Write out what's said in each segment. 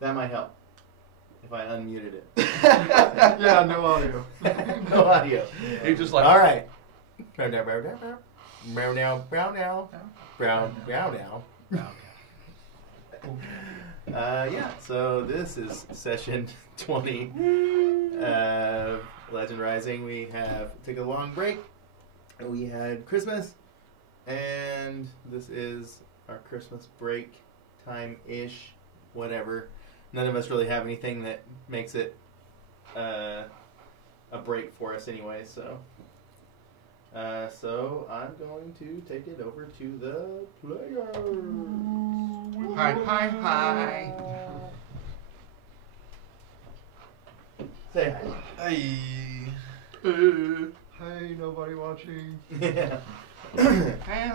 That might help if I unmuted it. Yeah, no audio. No audio. Yeah. You're just like, all right. Brown now, brown now, brown now, brown now, brown now. Yeah, so this is session 20 of Legend Rising. We took a long break. We had Christmas, and this is our Christmas break time-ish, whatever. None of us really have anything that makes it a break for us anyway, so I'm going to take it over to the players. hi. Say hi. Hey, nobody watching. Yeah.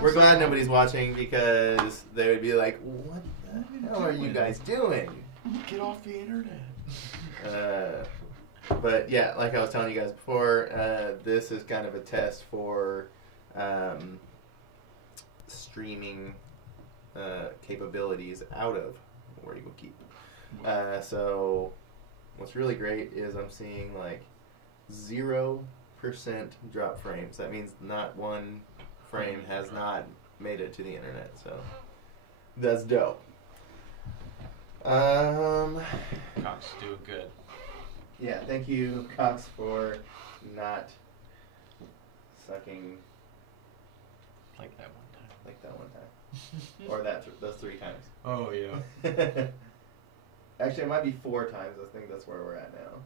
We're glad nobody's watching because they would be like, what the hell are you guys doing? Get off the internet. But yeah, like I was telling you guys before, this is kind of a test for streaming capabilities out of where you will keep. So what's really great is I'm seeing like 0% drop frames. That means not one frame has not made it to the internet. So that's dope. Cox doing good. Yeah, thank you, Cox, for not sucking Like that one time. like that one time. Or those 3 times. Oh, yeah. Actually, it might be 4 times. I think that's where we're at now.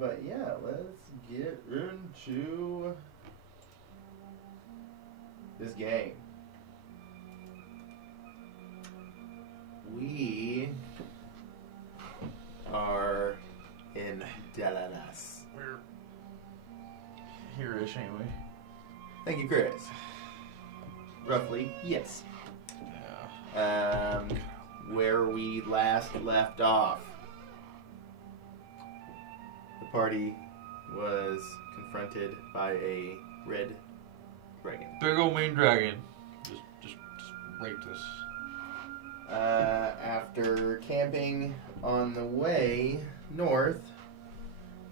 But yeah, let's get into this game. We are in Dallas. We're here-ish, ain't we? Thank you, Chris. Roughly, yes. Yeah. Where we we last left off, the party was confronted by a red dragon. Big old mean dragon. Just raped us. After camping on the way north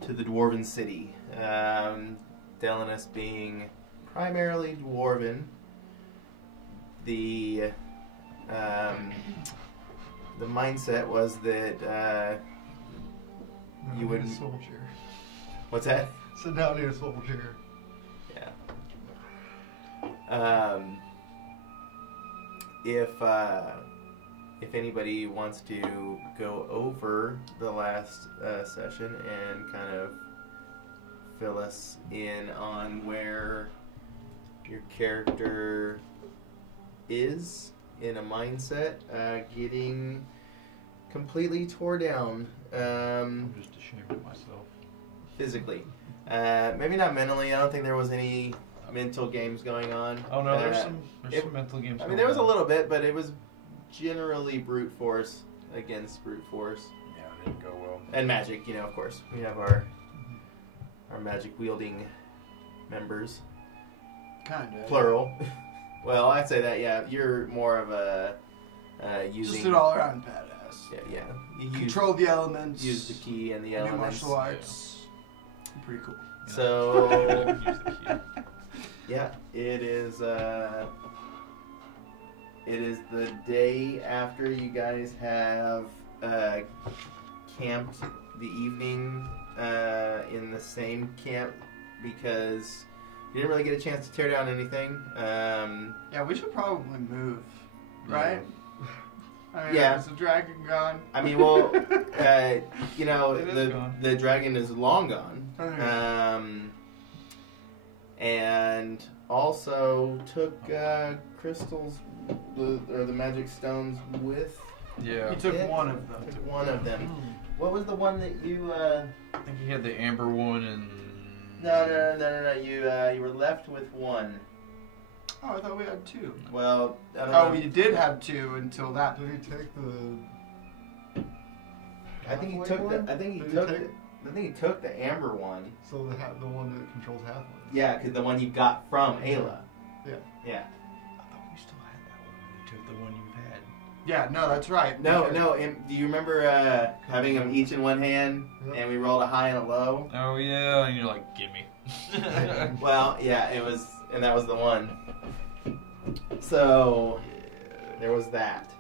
to the Dwarven City. Delenus being primarily Dwarven, the mindset was that you would. Need a swivel chair. What's that? Sit down near a swivel chair. Yeah. If anybody wants to go over the last session and kind of fill us in on where your character is in a mindset, getting completely tore down. I'm just ashamed of myself. Physically. Maybe not mentally. I don't think there was any mental games going on. Oh no, there's some mental games. I mean, there was a little bit, but it was generally brute force against brute force. Yeah, it didn't go well. And magic, of course. We have our magic wielding members. Kinda. Plural. Well, I'd say that, yeah. You're more of a using... Just an all-around badass. Yeah. You Control the elements. use the key and the New elements. martial arts. Pretty cool. So... Use the key. Yeah, it is the day after you guys have camped the evening in the same camp because you didn't really get a chance to tear down anything. Yeah, we should probably move, right? I mean, Yeah. Is the dragon gone? I mean, well, It is gone. the dragon is long gone. Okay. And also took crystals, the magic stones with. Yeah. You took it. one of them. Took one of them. What was the one that you? I think he had the amber one and. No. You were left with one. Oh, I thought we had two. Well, I don't Oh, know. we did have two until that. Did he take the... I think he halfway took one? the. I think he Did took. take- The, I think he took the amber one. So the one that controls halfway. Yeah, because the one you got from Ayla. Yeah. Yeah. I thought we still had that one. You took the one you've had. Yeah, no, that's right. No. because- Do you remember having them each in one hand, Yeah. and we rolled a high and a low? Oh yeah, and you're like, gimme. Well, yeah, it was, and that was the one. So there was that.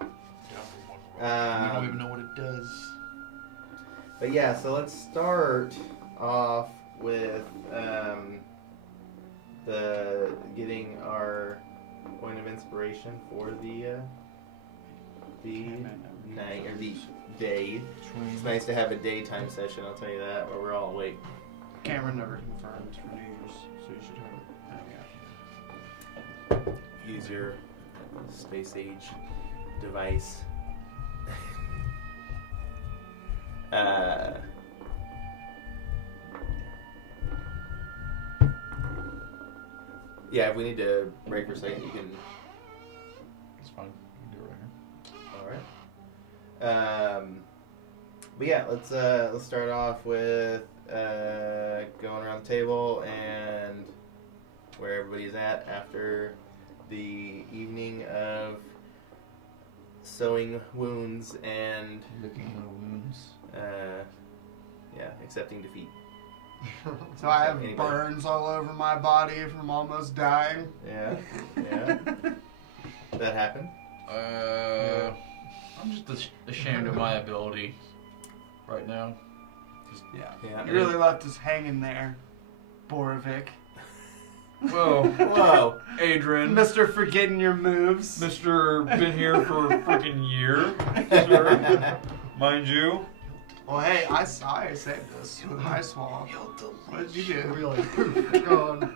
I don't even know what it does. But yeah, so let's start off with the getting our point of inspiration for the night or the day. It's nice to have a daytime session, I'll tell you that, where we're all awake. Cameron never confirmed for New Year's, so you should have it. Use your space age device. Yeah, if we need to break for a second, you can. It's fine. You can do it right here. All right. But yeah, let's start off with going around the table and where everybody's at after the evening of sewing wounds and Licking the wounds. accepting defeat. So I have Anybody? burns all over my body from almost dying. Yeah. That happened. I'm just ashamed of my ability right now. Yeah. You really left us hanging there, Borovic. Whoa, Whoa. Adrian, Mr. Forgetting your moves. Mr. Been here for a freaking year, sir. Mind you. Well, hey, I saved us with my swallow. What did you do? We like, poof, gone.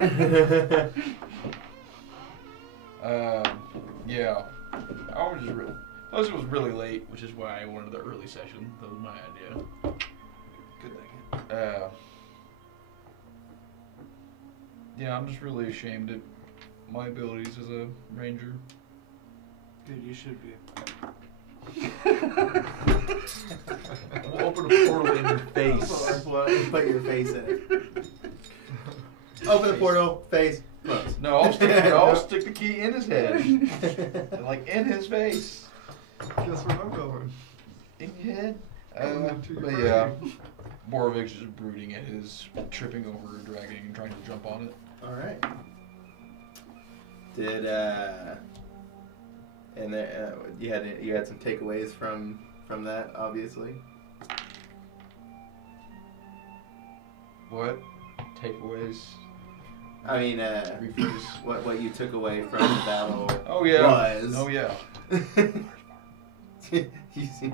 Yeah. I was just really. Plus, it was really late, which is why I wanted the early session. That was my idea. Good thing. Yeah, I'm just really ashamed of my abilities as a ranger. Dude, you should be. We'll open a portal in your face. Put your face in it. Open the portal, face, close. No, I'll stick the key in his head. Like in his face. Guess where I'm going? In your head? Into your But yeah, Borovik's just brooding at his tripping over a dragon and trying to jump on it. Alright. Did, and there, you had some takeaways from that, obviously. What? Takeaways? I mean, Rephrase. what you took away from the battle Oh yeah. was... Oh yeah. You seem...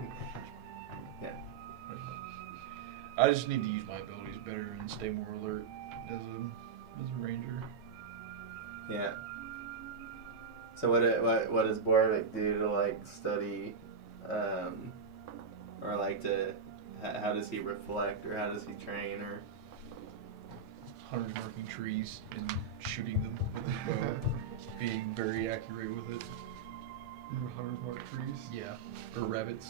Yeah. I just need to use my abilities better and stay more alert as a ranger. Yeah. So what does Borvik do to like study, or like to how does he reflect or how does he train or? Hunters marking trees and shooting them with his bow, being very accurate with it. You 100 mark trees? Yeah, or rabbits,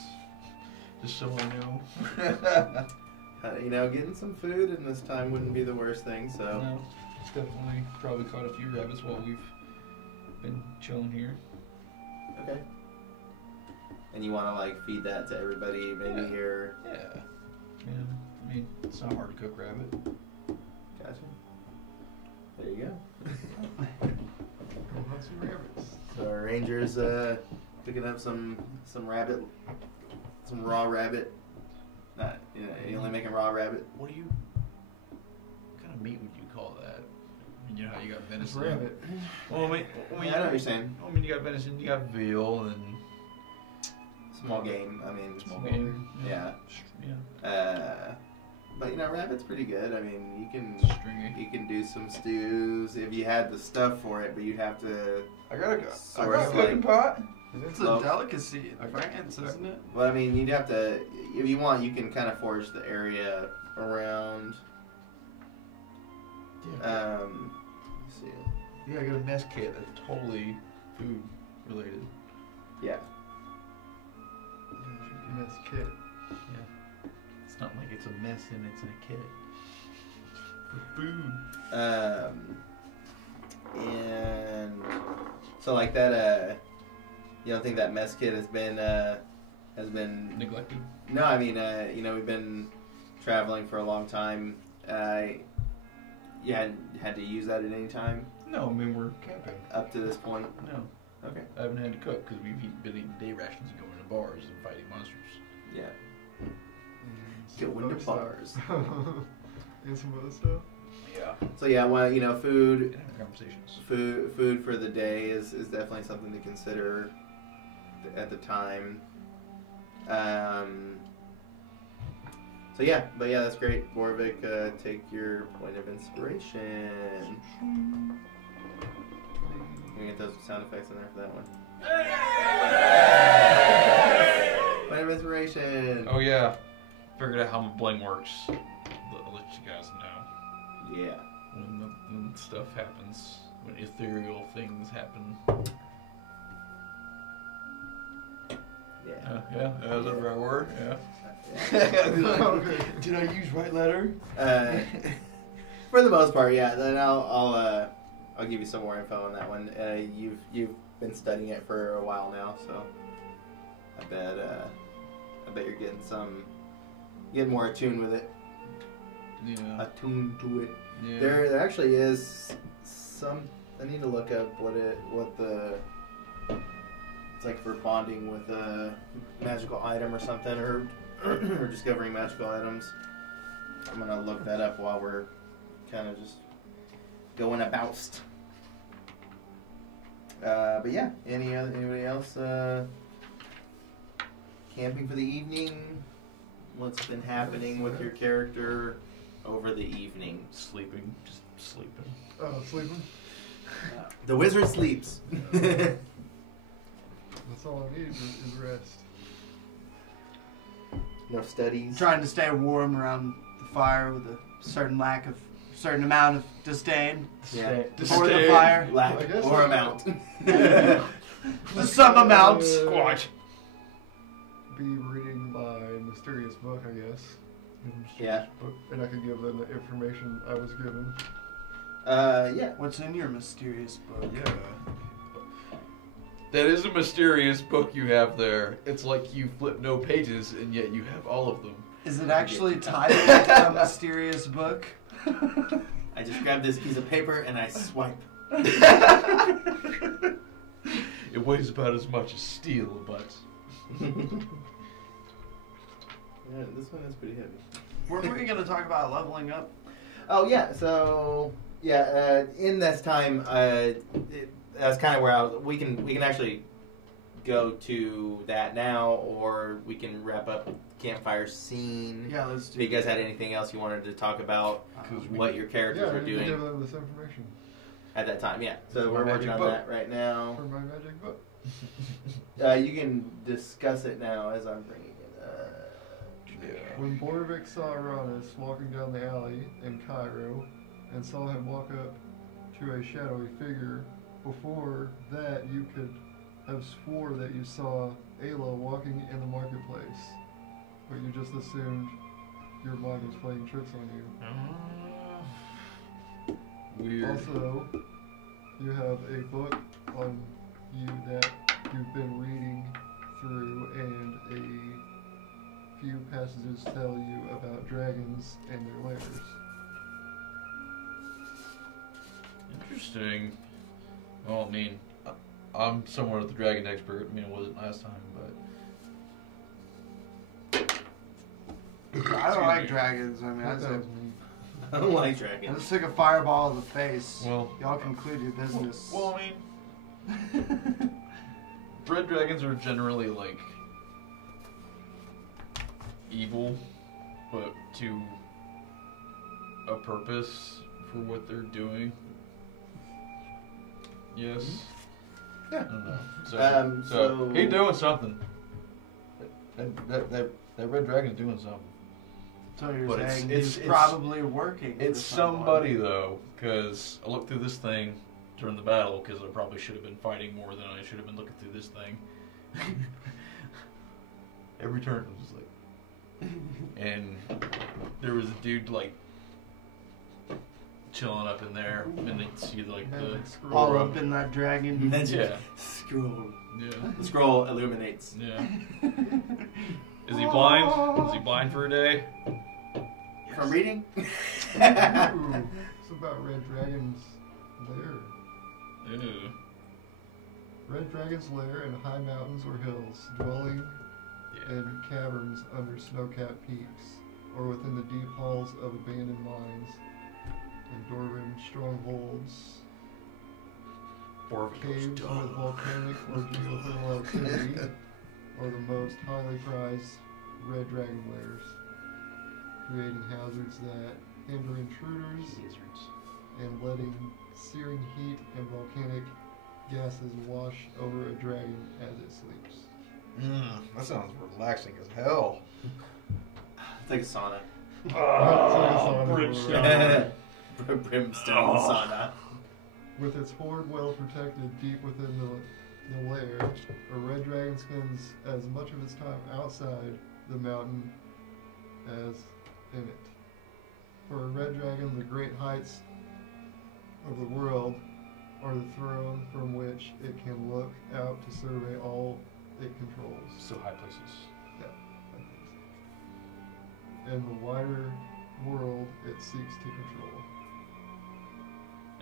just so I know. You know, getting some food in this time wouldn't be the worst thing. So. No, definitely probably caught a few rabbits while we've been chilling here. Okay. And you want to like feed that to everybody, maybe Yeah. here. Yeah. Yeah. I mean, it's not hard to cook rabbit. Gotcha. There you go. Go hunt some rabbits. So our rangers picking up some rabbit, some raw rabbit. Not you only making raw rabbit. What kind of meat would you call that? I mean, you know how you got It's venison. rabbit. Well, I mean, Yeah, I know what you're saying. I mean, you got venison, you got veal, and Small game. I mean, small game. Yeah. Yeah. But you know, rabbit's pretty good. I mean, you can Stringy. do some stews if you had the stuff for it, but you'd have to. I got a Sort of cooking pot. It's Well, a delicacy in France, isn't it? But I mean, you'd have to. If you want, you can kind of forage the area around. Yeah. Let's see. Yeah, I got a mess kit that's totally food related. Yeah. Mess kit. Yeah. It's not like it's a mess and it's in a kit. For food. And so like that. You don't think that mess kit has been Neglected. No, I mean, you know, we've been traveling for a long time. You hadn't had to use that at any time No, I mean, we're camping. up to this point. No. Okay. I haven't had to cook because we've been eating day rations and going to bars and fighting monsters. Yeah. Some Go into other stuff. bars. And some other stuff. Yeah. So yeah, well, you know, food And have conversations. food for the day is definitely something to consider at the time. So yeah, but yeah, that's great. Borvik, take your point of inspiration. Can we get those sound effects in there for that one? Point of inspiration. Oh yeah. Figured out how my bling works. I'll let you guys know. Yeah. When stuff happens. When ethereal things happen. Yeah. Yeah, that's the right word. Yeah. Okay. Did I use right letter? For the most part, yeah. Then I'll give you some more info on that one. You've been studying it for a while now, so I bet you're getting more attuned with it. Yeah. Attuned to it. Yeah. There actually is some. I need to look up what the. It's like for bonding with a magical item or something, or discovering magical items. I'm gonna look that up while we're kind of just going about. But yeah, anybody else camping for the evening? What's been happening with your character over the evening? Sleeping. Just sleeping. Oh, sleeping? The wizard sleeps. That's all I need is rest. No studies. Trying to stay warm around the fire with a certain amount of disdain Yeah. for the fire. Lack I guess or so. amount. Some amount. Squatch. be reading my mysterious book, I guess. Yeah. Book, and I could give them the information I was given. Yeah. What's in your mysterious book? Yeah. That is a mysterious book you have there. It's like you flip no pages, and yet you have all of them. Is it actually titled a mysterious book? I just grab this piece of paper and I swipe. It weighs about as much as steel, but... Yeah, this one is pretty heavy. Weren't we going to talk about leveling up? Oh yeah, so yeah, in this time, that's kind of where we can actually go to that now, or we can wrap up campfire scene. Yeah, let's do If you guys had anything else you wanted to talk about, what your characters Yeah, are I need to doing give them this information at that time. Yeah, so For we're my working on magic that right now. for my magic book. You can discuss it now as I'm bringing it up. When Borvik saw Aranis walking down the alley in Cairo and saw him walk up to a shadowy figure, before that you could have swore that you saw Ayla walking in the marketplace, but you just assumed your mind was playing tricks on you. Weird. Also, you have a book on you that you've been reading through, and a few passages tell you about dragons and their lairs. Interesting. Well, I mean, I'm somewhat of the dragon expert. I mean, I wasn't last time, but... I don't like dragons. I mean, That that's was it. me. I don't like I dragons. just took a fireball in the face. Well... Y'all conclude your business. Well, I mean... Red dragons are generally, like... evil, but to a purpose for what they're doing. Yes. Yeah. I don't know. So- he's doing something. That red dragon's doing something. So you're But saying it's he's probably working. It's for someone. somebody though, because I looked through this thing during the battle because I probably should have been fighting more than I should have been looking through this thing. Every turn it was like, and there was a dude like chilling up in there, and they'd see like the Magic scroll. All up in that dragon. Magic yeah, scroll. yeah, The scroll illuminates. yeah. Is he blind? Is he blind for a day? From reading? Ooh, it's about red dragons' lair. Ew. Red dragons' lair in high mountains or hills, dwelling Yeah. in caverns under snow-capped peaks, or within the deep halls of abandoned mines, and door-rimmed strongholds, caves with volcanic or geothermal activity, are the most highly prized red dragon lairs, creating hazards that hinder intruders and letting searing heat and volcanic gases wash over a dragon as it sleeps. That sounds relaxing as hell. It's like a sauna. Brimstone. Brimstone sauna. With its hoard well protected deep within the lair, a red dragon spends as much of its time outside the mountain as in it. For a red dragon, the great heights of the world are the throne from which it can look out to survey all it controls. Still high places. And the wider world it seeks to control.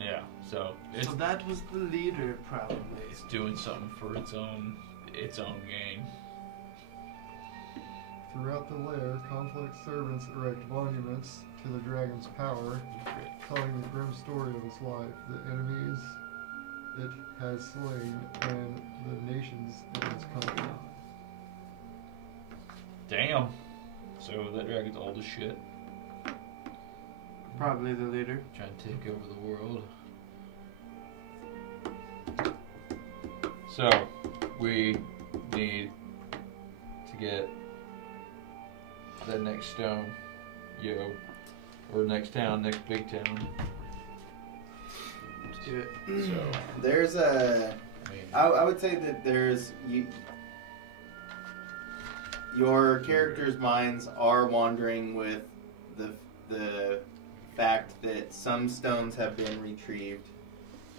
Yeah, so it's, So that was the leader, probably. it's doing something for its own gain. Throughout the lair, conflict servants erect monuments to the dragon's power, telling the grim story of its life, the enemies it has slain, and the nations it has conquered. Damn. So that dragon's old as shit. Probably the leader. Trying to take over the world. So, we need to get that next stone, or next town, next big town. Let's do it. So, There's a. I mean, I would say that your characters' minds are wandering with the fact that some stones have been retrieved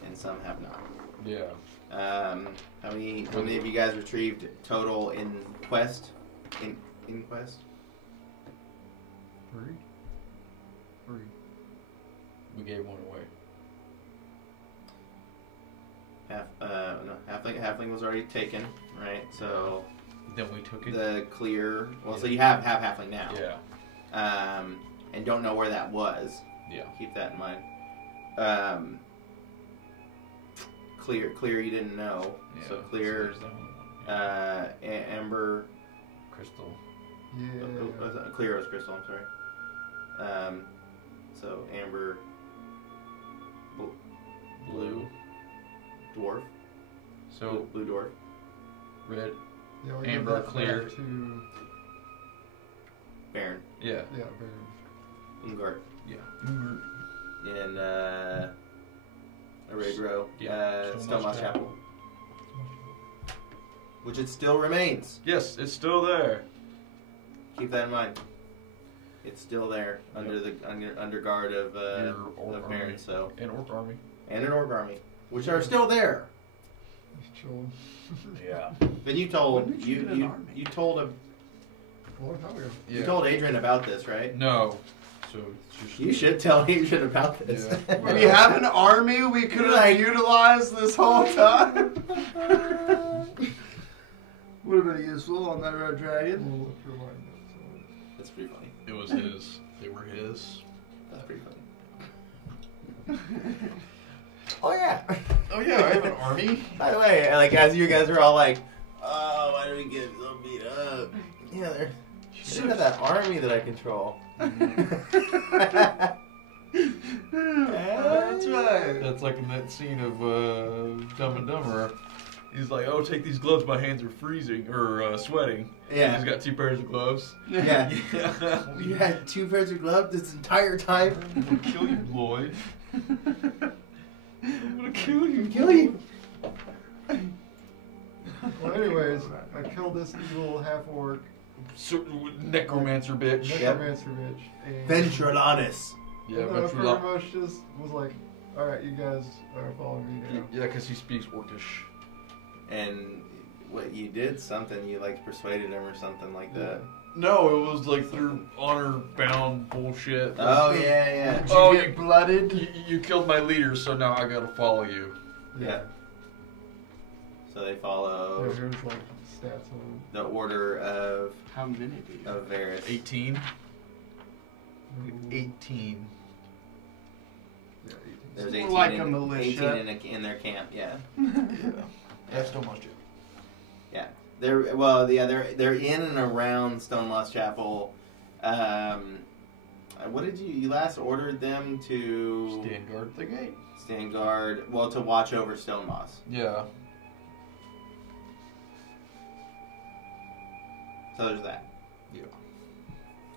and some have not. Yeah. How many of you guys retrieved total in quest? In quest? 3. We gave one away. Halfling was already taken, right? So Then we took it. the clear. Well, so you have halfling now. Yeah. And don't know where that was. Yeah. Keep that in mind. Clear. You didn't know. Yeah. So clear. So there's that one. Amber. Crystal. Yeah. Clear was crystal. I'm sorry. So amber. Blue. Dwarf. So blue dwarf. red. Yeah, we Amber, give that clear. back to Baron. Yeah. Baron. Ungart. Yeah. And a red row. Yeah. Stonemoss Chapel. Which it still remains. Yes, it's still there. Keep that in mind. It's still there under the under guard of Your orc Baron. army. So And orc army. and an orc army, which are still there. Just chilling. Yeah. Then you told When did you get an army? you told A long time ago. you told Adrian about this, right? No. So You should tell Adrian about this. Yeah. We have an army we could have Like- utilized this whole time. Would have been useful on that red dragon. We'll look for line notes. That's pretty funny. It was his. They were his. That's pretty funny. Oh yeah. Oh yeah, I have an army. By the way, like as you guys are all like, oh, why do we get so beat up? Yeah, they should have that army that I control. That's right. That's like in that scene of Dumb and Dumber. He's like, "Oh, take these gloves. My hands are freezing or sweating." Yeah. He's got 2 pairs of gloves. Yeah. Yeah. You had 2 pairs of gloves this entire time. I'm gonna kill you, Lloyd. I'm gonna kill you. Kill you. Well, anyways, I killed this evil half-orc Necromancer bitch. necromancer bitch. And Ventralanis. Yeah, and I pretty Ventrilo- much just was like, alright, you guys are following me now. Yeah, because he speaks Orcish. And what you did something, you like persuaded him or something like that. No, it was like through honor-bound bullshit. Oh yeah, Did yeah. you Oh, get blooded? You killed my leader, so now I gotta follow you. Yeah. So they follow There's like stats on the order of How many do you have? Varys. 18? it. 18. Yeah, 18. There's More 18, like a in, militia. 18 in their camp. Yeah. Yeah. That's still much. Yeah. They're in and around Stonemoss Chapel. What did you last ordered them to Stand guard at the gate. stand guard? Well, to watch over Stonemoss. Yeah. So there's that. Yeah.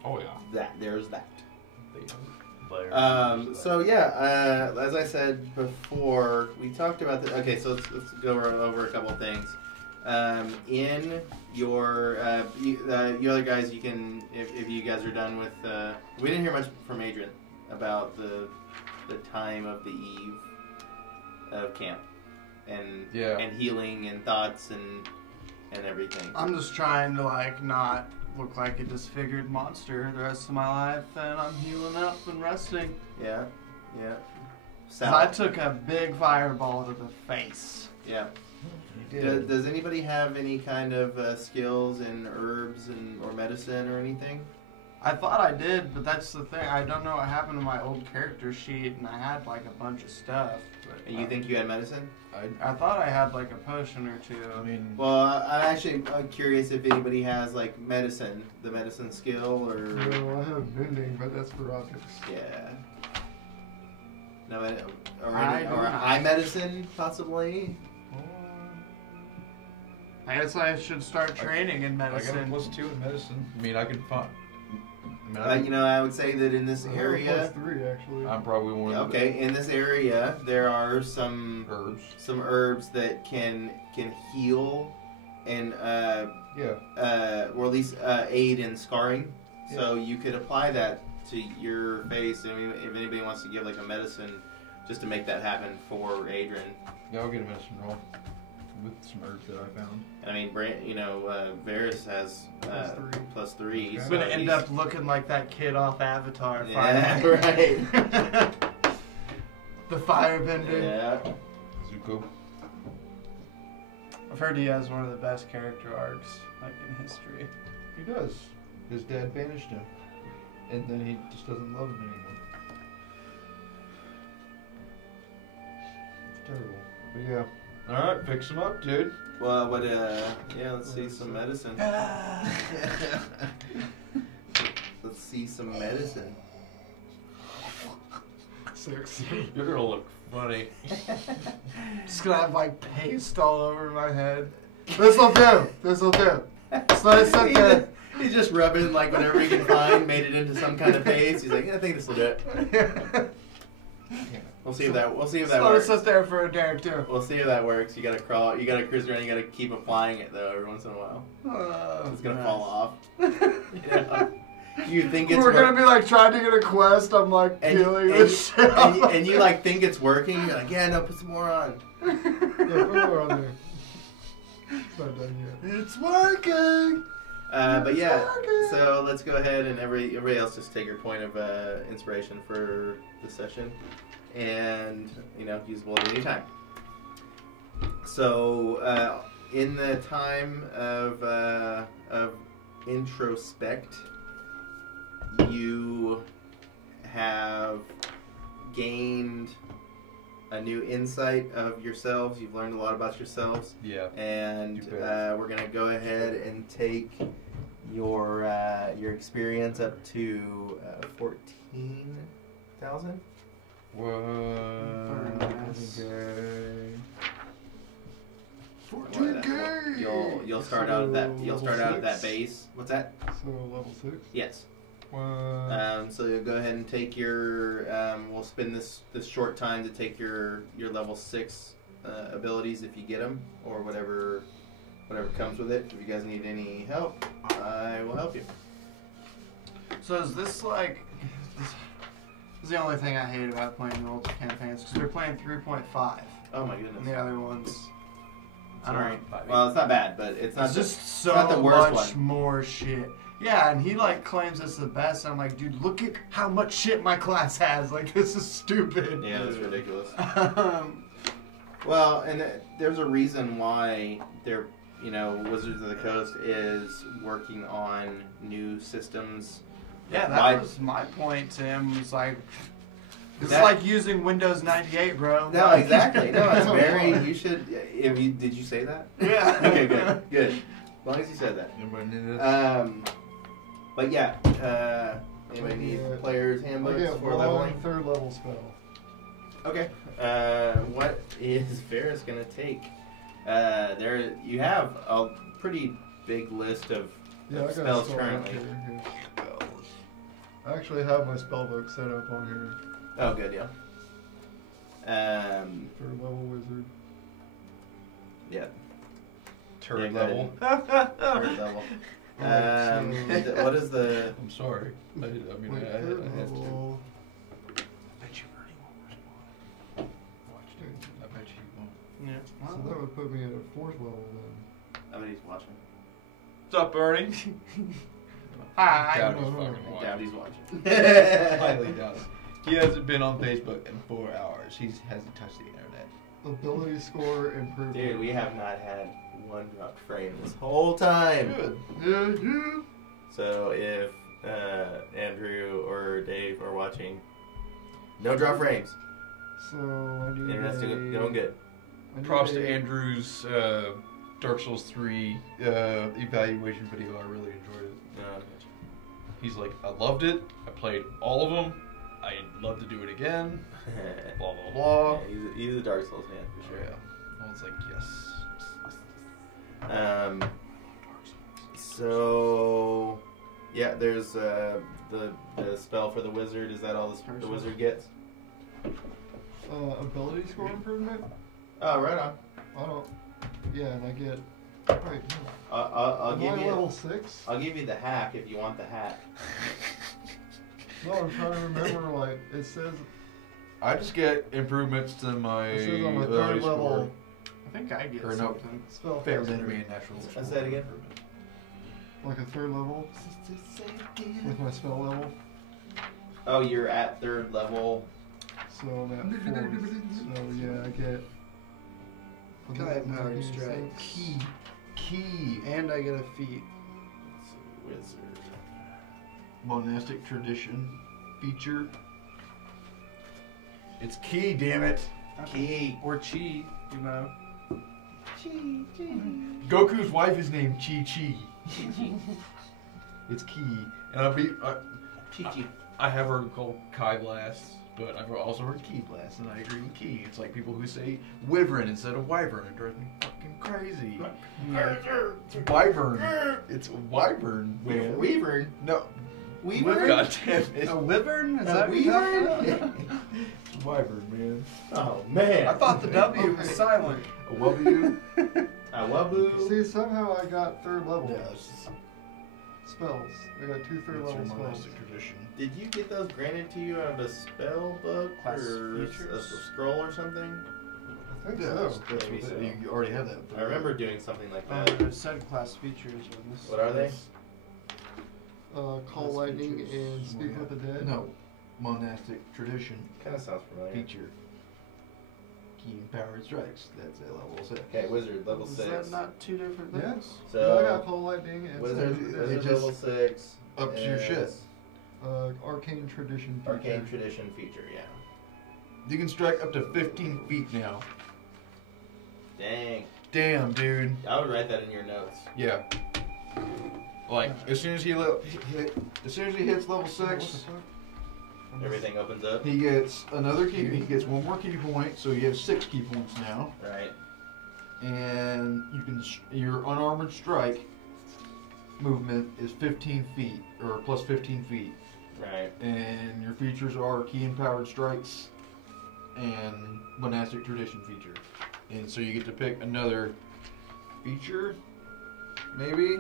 Oh yeah. There's that. They So yeah, as I said before, we talked about the. Okay, so let's go over a couple of things. In your you other guys, you can if you guys are done with. We didn't hear much from Adrian about the time of the eve of camp and healing and thoughts and everything. I'm just trying to like not look like a disfigured monster the rest of my life, and I'm healing up and resting. Yeah. 'Cause I took a big fireball to the face. Yeah. You did. Does anybody have any kind of skills in herbs or medicine or anything? I thought I did, but that's the thing. I don't know what happened to my old character sheet, and I had like a bunch of stuff. But And you think you had medicine? I thought I had like a potion or two. I mean, Well, I'm curious if anybody has like medicine, the medicine skill, or Well, I have bending, but that's for optics. yeah. No, or I any, do or not. eye medicine possibly. I guess I should start training in I got a medicine. +2 in medicine. I mean, I can find. I mean, I would say that in this I have a area. +3 actually. I'm probably one of the Okay, in this area there are some herbs. herbs that can heal and Yeah. or at least aid in scarring. So you could apply that to your face. I mean, if anybody wants to give like a medicine, just to make that happen for Adrian. Yeah, I'll get a medicine roll with some herbs that I found. And I mean, Varys has plus 3. Okay. I'm gonna end up looking like that kid off Avatar. Yeah, right. The firebender. Yeah. Zuko. I've heard he has one of the best character arcs like in history. He does. His dad banished him, and then he just doesn't love him anymore. It's terrible. But yeah. All right, fix him up, dude. Well, but let's see some medicine. Let's see some medicine. 6. You're gonna look funny. Just gonna have like paste all over my head. This'll do. This'll do. Just let it sit there. He's just rubbing like whatever he can find, made it into some kind of paste. He's like, I think this will do it. We'll see if that Just works. let it sit there for a day or two. We'll see if that works. You gotta crawl. You gotta cruise around. You gotta keep applying it though every once in a while. It's gonna fall off. Yeah. You think it's We're gonna be like trying to get a quest. I'm like peeling this shit off. and you like think it's working. You're like, yeah, no, put some more on. Yeah, put more on there. It's not done yet. It's working. But yeah, so let's go ahead and everybody else just take your point of inspiration for the session, and usable at any time. So in the time of introspect, you have gained a new insight of yourselves. You've learned a lot about yourselves. Yeah. And we're gonna go ahead and take your experience up to 14,000. What? Okay. 14K! You'll start out at that. You'll start out at that base. What's that? So level 6? Yes. What? So you'll go ahead and take your. We'll spend this short time to take your level 6 abilities if you get them, or whatever comes with it. If you guys need any help, I will help you. So is this like? This is the only thing I hate about playing the ultra campaigns because they're playing 3.5. Oh my goodness. And the other ones. I don't Sorry. know. Well, it's not bad, but it's not. It's just so not the worst much one. more shit. Yeah, and he like claims it's the best. I'm like, dude, look at how much shit my class has. Like, this is stupid. Yeah, that's ridiculous. Well, and there's a reason why they're, Wizards of the Coast is working on new systems. Yeah, that was my point to him. Was like, it's like using Windows 98, bro. No, exactly. No, it's very. You should. Did you say that? Yeah. Okay, good. As long as you said that. Anybody need this? But yeah. Anybody need players' I handbooks get for one leveling? 3rd level spell. Okay. What is Varys gonna take? There you have a pretty big list of Yeah, I got spells a spell currently. Here. I actually have my spellbook set up on here. Oh, good, yeah. 3rd level wizard. Yeah. Turret Yeah, level. Third level. What is the? I'm sorry. I Wait, have 3rd to. level. I bet you Bernie won't respond. Watch, dude. I bet you won't. Yeah. So that would put me at a 4th level then. I bet he's watching. What's up, Bernie? Hi. Doubt he's no, no. fucking I watching. doubt he's watching. Highly doubt it. He hasn't been on Facebook in 4 hours. He hasn't touched the internet. Ability score improvement. Dude, we have not had one dropped frame this whole time. Good. Yeah. So if Andrew or Dave are watching, no drop frames. So I need Internet's going good. I need Props to a- Andrew's Dark Souls 3 evaluation video. I really enjoyed it. He's like, I loved it. I played all of them. I'd love to do it again. Blah, blah, blah. Yeah, he's a Dark Souls fan for sure. Yeah. I was like, yes. So yeah, there's the spell for the wizard. Is that all the wizard gets? Ability score improvement? Oh, right on. I don't. Yeah, and I get Wait, I'll am give I you. level 6? I'll give you the hack if you want the hack. No, I'm trying to remember, like, it says I just get improvements to my It says on my ability third level score. I think I get Or no. something. spell Favorite caster. enemy and natural score. Say that again. improvement. Like a 3rd level with my spell level. Oh, you're at 3rd level. So I'm at 4th. So yeah, I get. Guide powered strike. Key. And I get a feat. Wizard. Monastic tradition feature. It's key, damn it. Key. Or chi, you know. Goku's wife is named Chi Chi. It's key. And Chi-Chi. I have heard called Kai Blast, but I've also heard Key Blast, and I agree with Key. It's like people who say Wyvern instead of Wyvern. It drives me fucking crazy. It's Wyvern. It's Wyvern, man. Wyvern. No. Wyvern? God damn it. A wyvern? Is A that what you're talking wyvern? about? It's Wyvern, man. Oh man. I thought the W was silent. A W? A wabu. See, somehow I got 3rd level Yes. spells. I got 2 3rd That's your level spells. monastic tradition. Did you get those granted to you out of a spell book Class or a features? scroll or something? I think Yeah, so. that's Maybe what so. you already have that. I remember doing something like Oh, that. there's said class features on this. What are they? Call Class lightning features. and speak with the dead. No. Monastic tradition Kind of sounds familiar. feature. Key and powered strikes. That's a level 6. Okay, wizard level Is 6. that not two different Yeah. things? So I got So call lightning and wizard, speak with the wizard dead. just level 6. ups your is shit. Arcane tradition. feature. Arcane tradition feature, yeah. You can strike up to 15 feet now. Dang. Damn, dude. I would write that in your notes. Yeah. Like as soon as he as soon as he hits level What the 6, fuck? Everything opens up. he gets another key. He gets one more key point, so you have 6 key points now. Right. And you can your unarmored strike movement is 15 feet or plus 15 feet. Right. And your features are key and powered strikes and monastic tradition feature. And so you get to pick another feature, maybe.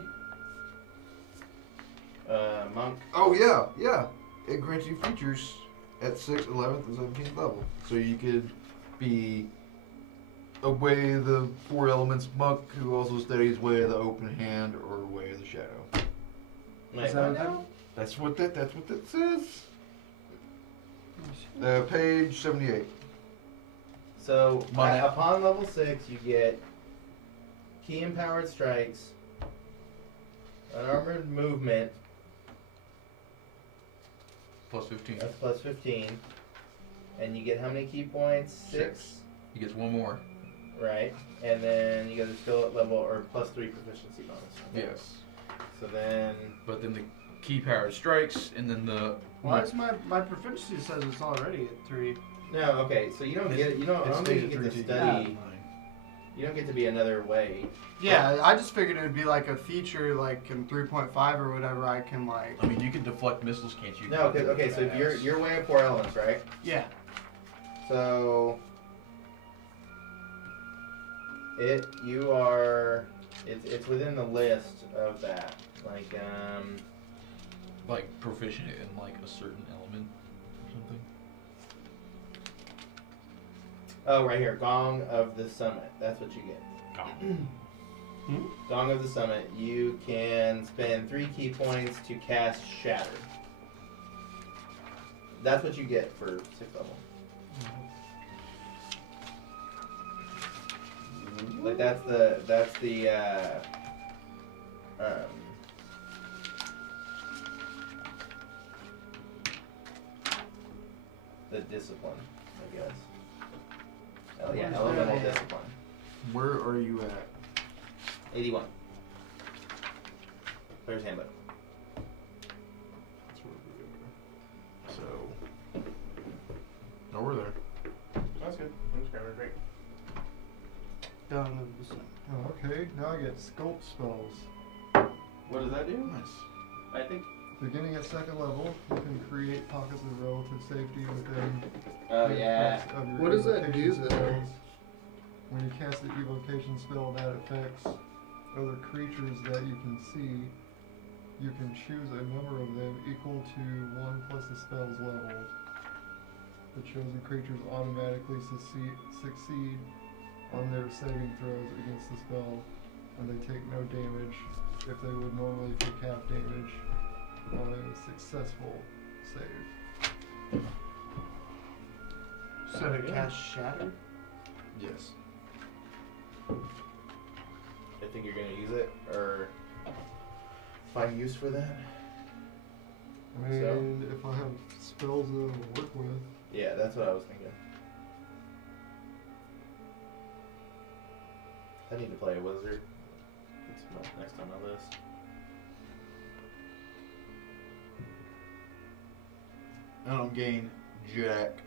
Monk. Oh yeah. It grants you features at 6th, 11th, and 17th level. So you could be a Way of the Four Elements monk who also studies Way of the Open Hand or Way of the Shadow. Wait, Is that what what now? That's what that says. Page 78. So Money. upon level 6, you get key empowered strikes, unarmored movement. Plus 15. That's plus 15. And you get how many key points? 6. He gets one more. Right. And then you get a skill at level or plus 3 proficiency bonus. Yes. So then. But then the key powered strikes, and then the. Why is my proficiency says it's already at 3? No, okay, so you don't get it. You don't. I don't think you get to study. You don't get to be another way. Yeah, I just figured it would be like a feature, like in 3.5 or whatever. I can like. I mean, you can deflect missiles, can't you? No, because okay, so if you're way of 4 elements, right? Yeah. So it's within the list of that. Like proficient in like a certain element or something. Oh, right here, Gong of the Summit. That's what you get. Gong of the Summit. You can spend 3 key points to cast Shatter. That's what you get for 6th level. Like that's the discipline, I guess. Oh yeah, elemental discipline. Where are you at? 81. Player's handbook. That's where we are. So. No, we're there. That's good. I'm just grabbing a drink. Done. Oh, okay, now I get sculpt spells. What does that do? Nice. I think. Beginning at 2nd level, you can create pockets of relative safety within. Oh the yeah. effects of your What does that evocation do then? spells. When you cast the evocation spell, that affects other creatures that you can see, you can choose a number of them equal to 1 plus the spell's level. The chosen creatures automatically succeed on their saving throws against the spell, and they take no damage if they would normally take half damage on a successful save. So to cast Shatter? Yes. I think you're gonna use it or find use for that. I mean, if I have spells that it'll work with. Yeah, that's what I was thinking. I need to play a wizard. It's next on my list. I don't gain jack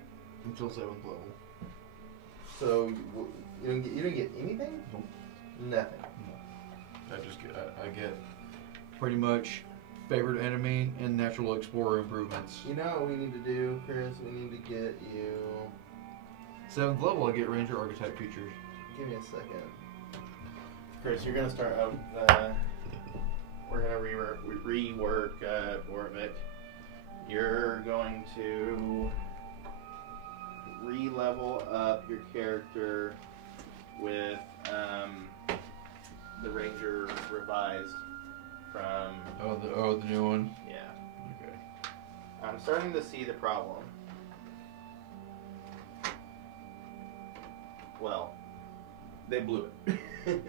until 7th level. So you didn't get anything? Nope. Nothing. I get pretty much favorite enemy and natural explorer improvements. You know what we need to do, Chris? We need to get you. 7th level, I get ranger archetype features. Give me a second. Chris, you're gonna start out. We're gonna rework Borvik. You're going to re-level up your character with the Ranger revised from. The new one. Yeah. Okay. I'm starting to see the problem. Well, they blew it.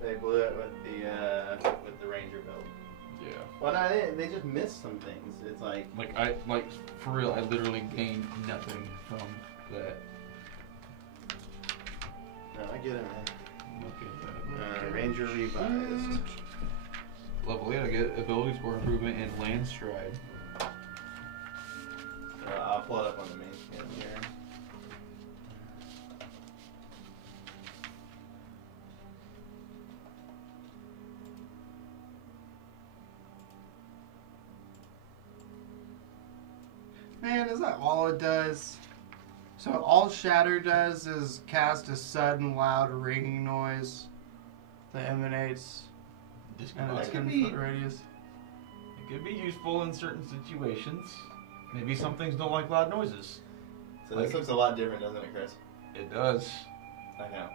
They blew it with the Ranger build. Yeah. Well, no, they just missed some things. It's like for real, I literally gained nothing from that. no, I get it, man. Okay. Ranger revised. Level 8, I get ability score improvement in land stride. I'll pull it up on the main scan here. Man, is that all it does? So all Shatter does is cast a sudden loud ringing noise that emanates in its 10-foot radius. It could be useful in certain situations. Maybe some things don't like loud noises. So this looks a lot different, doesn't it, Chris? It does. I know.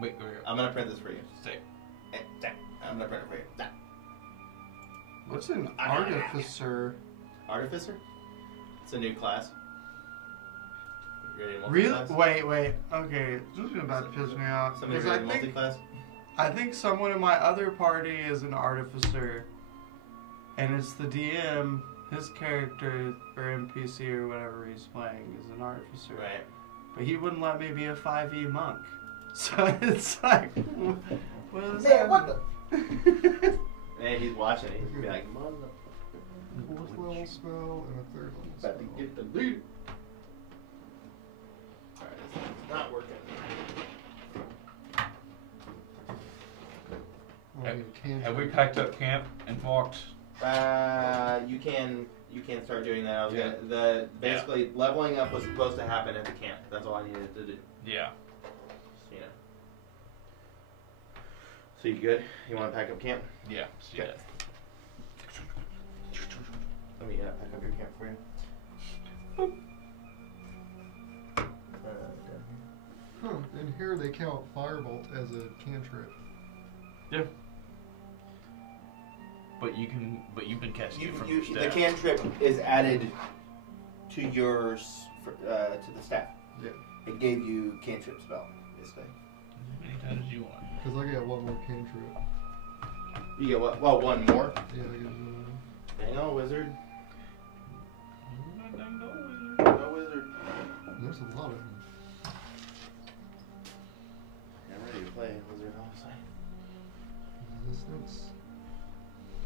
Wait. I'm gonna print this for you. Stay. I'm gonna print it for you. What's an artificer? Artificer? It's a new class. You ready to Really? multi-class? Wait. Okay, this is about to piss me off. Somebody Because ready to multi-class? I think someone in my other party is an artificer, and it's the DM. His character or NPC or whatever he's playing is an artificer. Right. But he wouldn't let me be a 5e monk. So it's like, what is Man, that? what the? Man, he's watching it. He's be like, mother. 4th level spell and a 3rd level About spell. to get the lead. Alright, it's not working. Have we packed up camp and walked? You can start doing that. I was gonna, basically leveling up was supposed to happen at the camp. That's all I needed to do. Yeah. You know. So you good? You want to pack up camp? Yeah. Okay. Let me pack up your camp for you. Boop. And here they count Firebolt as a cantrip. Yeah. But you can cast it from your The staff. cantrip is added to your to the staff. Yeah. It gave you cantrip spell, basically. As many times as you want. Because I get one more cantrip. You get what? Well, one more. Yeah, I get one. Hang on, wizard. No No wizard. There's a lot of them. I'm ready to play wizard, honestly. Resistance.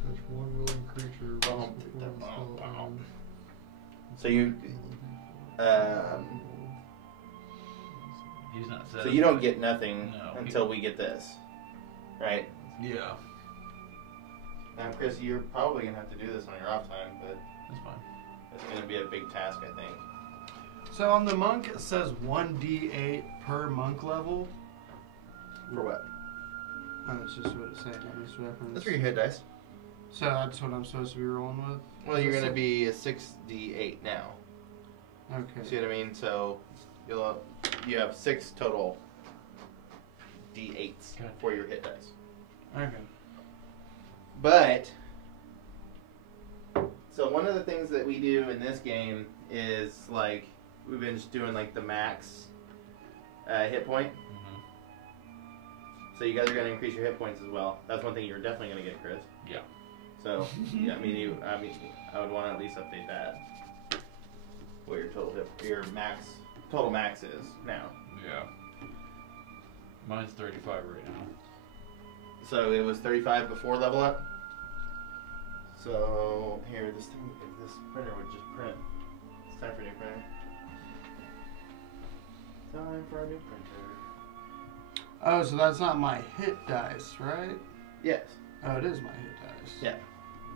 Touch one willing creature. Bum, once before the spell ends. So you, He's not set. so you don't get nothing No. until we get this, right? Yeah. Now, Chris, you're probably gonna have to do this on your off time, but That's fine. it's gonna be a big task, I think. So on the monk it says 1d8 per monk level. For what? Oh, it's just what it's saying on this reference. That's for your hit dice. So that's what I'm supposed to be rolling with? Well, you're gonna be a 6d8 now. Okay. See what I mean? So you have 6 total d8s for your hit dice. Okay. But so one of the things that we do in this game is like we've been just doing like the max hit point. Mm-hmm. So you guys are gonna increase your hit points as well. That's one thing you're definitely gonna get, Chris. Yeah. So yeah, I would want to at least update that. What your total max is now. Yeah. Mine's 35 right now. So it was 35 before level up. So here, this thing, if this printer would just print. It's time for a new printer. Time for a new printer. Oh, so that's not my hit dice, right? Yes. Oh, it is my hit dice. Yeah.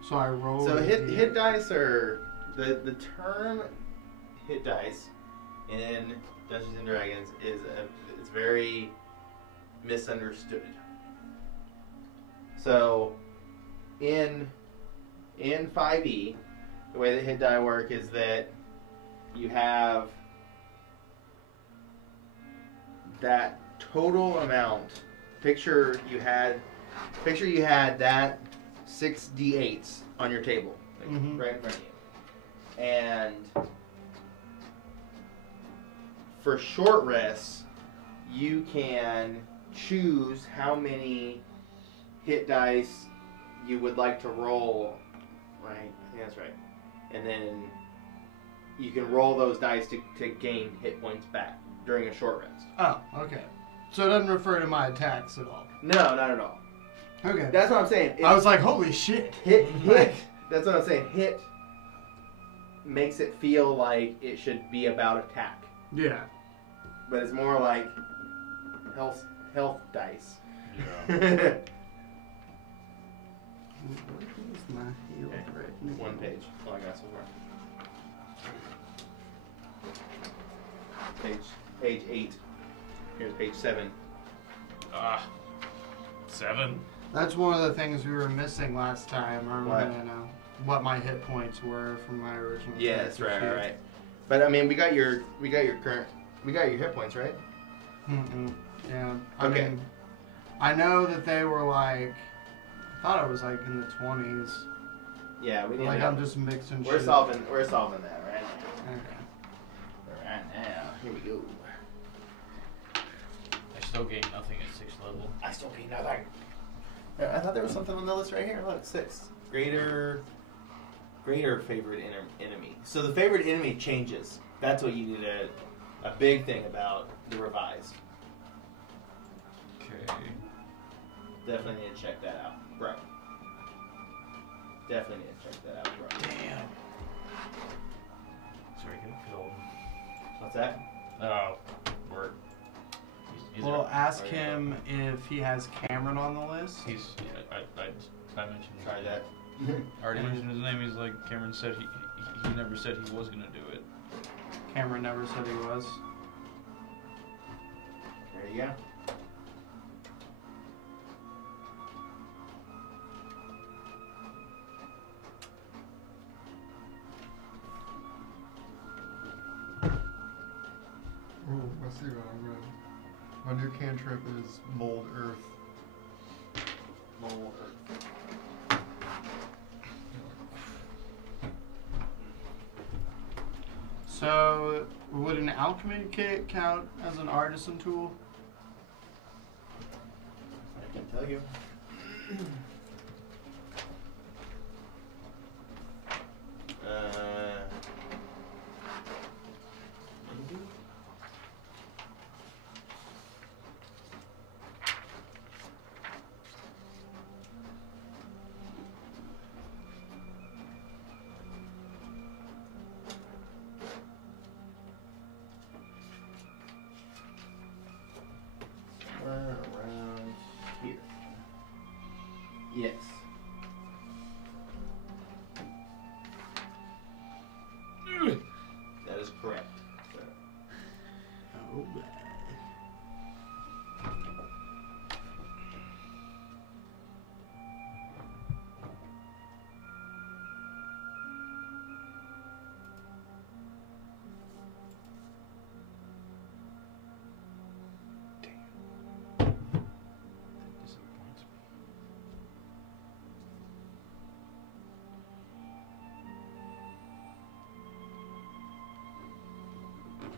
So I roll. So hit dice are the term hit dice in Dungeons and Dragons it's very misunderstood. So in 5e, the way that hit die work is that you have that total amount. Picture you had that 6 d8s on your table, like right in front of you. And for short rests, you can choose how many hit dice you would like to roll. Right? I think that's right. And then you can roll those dice to gain hit points back during a short rest. Oh, okay. So it doesn't refer to my attacks at all. No, not at all. Okay. That's what I'm saying. I was like, holy shit. Hit. That's what I'm saying. Hit makes it feel like it should be about attack. Yeah. But it's more like health dice. Yeah. Where is my heal right? One page. All I got so far. Page 8. Here's page 7. 7. That's one of the things we were missing last time. I What? remember, what my hit points were from my original. Yes, character sheet. right. But I mean, we got your hit points, right? Yeah. Okay. I mean, I know that they were like, I thought it was like in the 20s. Yeah, we need Like to. I'm just mixing We're shit. solving that right now. Okay. Right now. Here we go. I still gain nothing at 6th level. I still gain nothing. I thought there was something on the list right here. Look, 6. Greater favorite enemy. So the favorite enemy changes. That's what you need a big thing about the revised. Okay. Definitely need to check that out, bro. Definitely need to check that out, bro. Damn. Sorry, get a pill. What's that? Oh, word. He's Well, there. ask him if he has Cameron on the list. I mentioned his Try name. that. I already mentioned his name. He's like, Cameron said he never said he was gonna do it. Cameron never said he was. There you go. Oh, I see what I'm ready. My new cantrip is Mold Earth. Mold. So, would an alchemy kit count as an artisan tool? I can tell you. Maybe. Somewhere around here.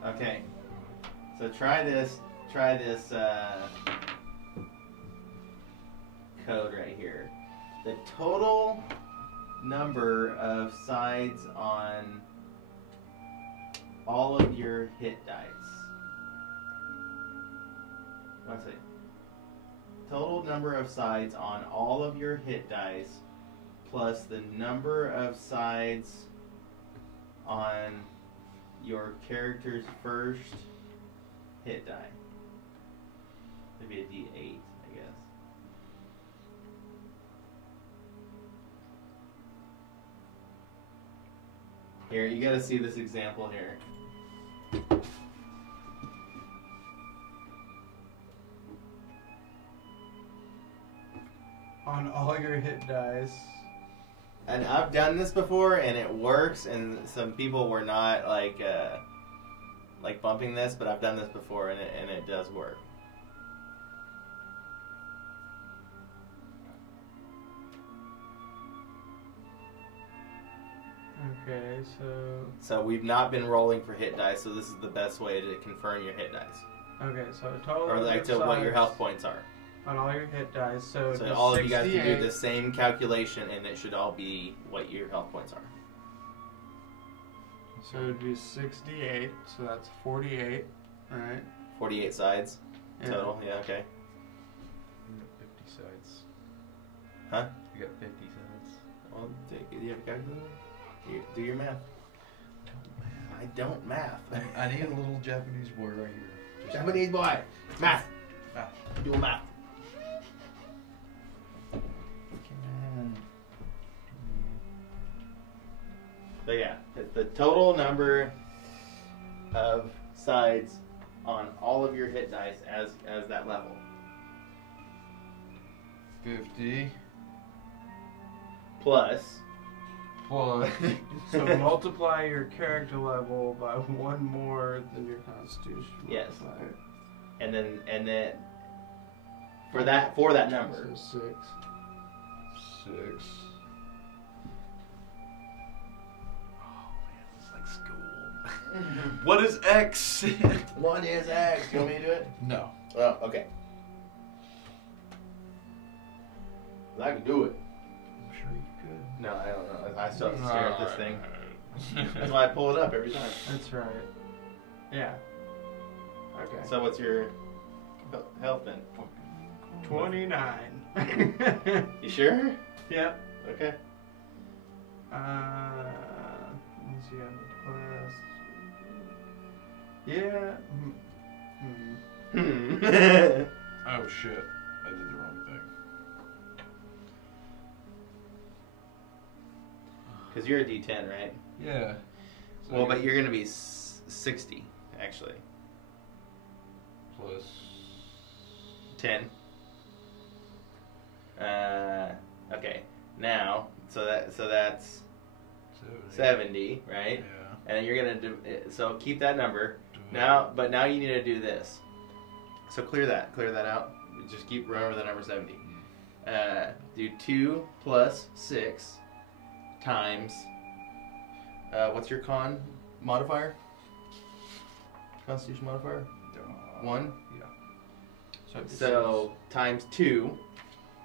Okay. So try this code right here. The total number of sides on all of your hit dice. What's it? Total number of sides on all of your hit dice plus the number of sides on your character's first hit die. It'd be a D8, I guess. Here, you gotta see this example here. On all your hit dice. And I've done this before, and it works. And some people were not like bumping this, but I've done this before, and it does work. Okay, So we've not been rolling for hit dice, so this is the best way to confirm your hit dice, okay, so total or like to what your health points are. on all your hit dice. So all of you guys can do 68. the same calculation, and it should all be what your health points are. So it'd be 68. So that's 48, right? 48 sides Yeah. total. Yeah. Okay. You got 50 sides. Huh? You got 50 sides. Well, do you have a calculator? Do your math. I don't math. I need a little Japanese boy right here. Just Japanese boy. Math. Math. Do a math. So yeah, it's the total number of sides on all of your hit dice as that level. 50 Plus. plus. So multiply your character level by one more than your constitution. Yes. modifier. And then for that number. So 6. 6. What is X? One is X. You want me to do it? No. Oh, okay. I can do it. I'm sure you could. No, I don't know. I still have to stare at this thing. That's why I pull it up every time. That's right. Yeah. Okay. So what's your health then? 29. You sure? Yep. Okay. Let's see, I'm class. Yeah. Oh shit. I did the wrong thing. Because you're a D10, right? Yeah. So Well, but you're going to be 60, actually. plus 10. Okay. Now, so that's 70, right? Yeah. And then you're going to do, so keep that number. Now you need to do this. So clear that out. Just keep remember the number 70. Do 2 plus 6 times, what's your con modifier? Constitution modifier? 1? Yeah. So times 2.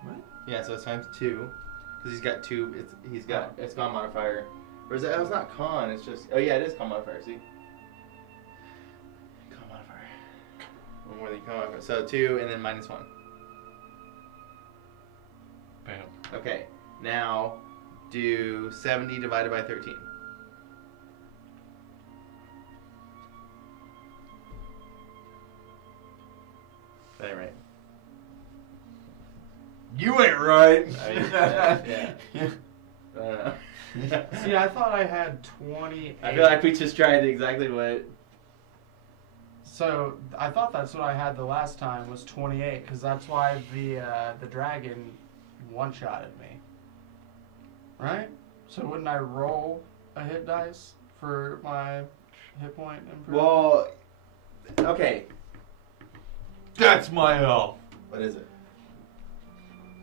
What? Yeah, so it's times 2. Because he's got 2, it's con modifier. Or is it, it's not con, it's just, oh yeah, it is con modifier, see? Con modifier. One more than con modifier. So 2 and then minus 1. Bam. Okay, now do 70 divided by 13. That ain't right. You ain't right. I mean, yeah. I don't know. See, I thought I had 28. I feel like we just tried exactly what. So I thought that's what I had the last time was 28, because that's why the dragon one-shotted me. Right? So wouldn't I roll a hit dice for my hit point improvement? Well, okay. That's my health. What is it?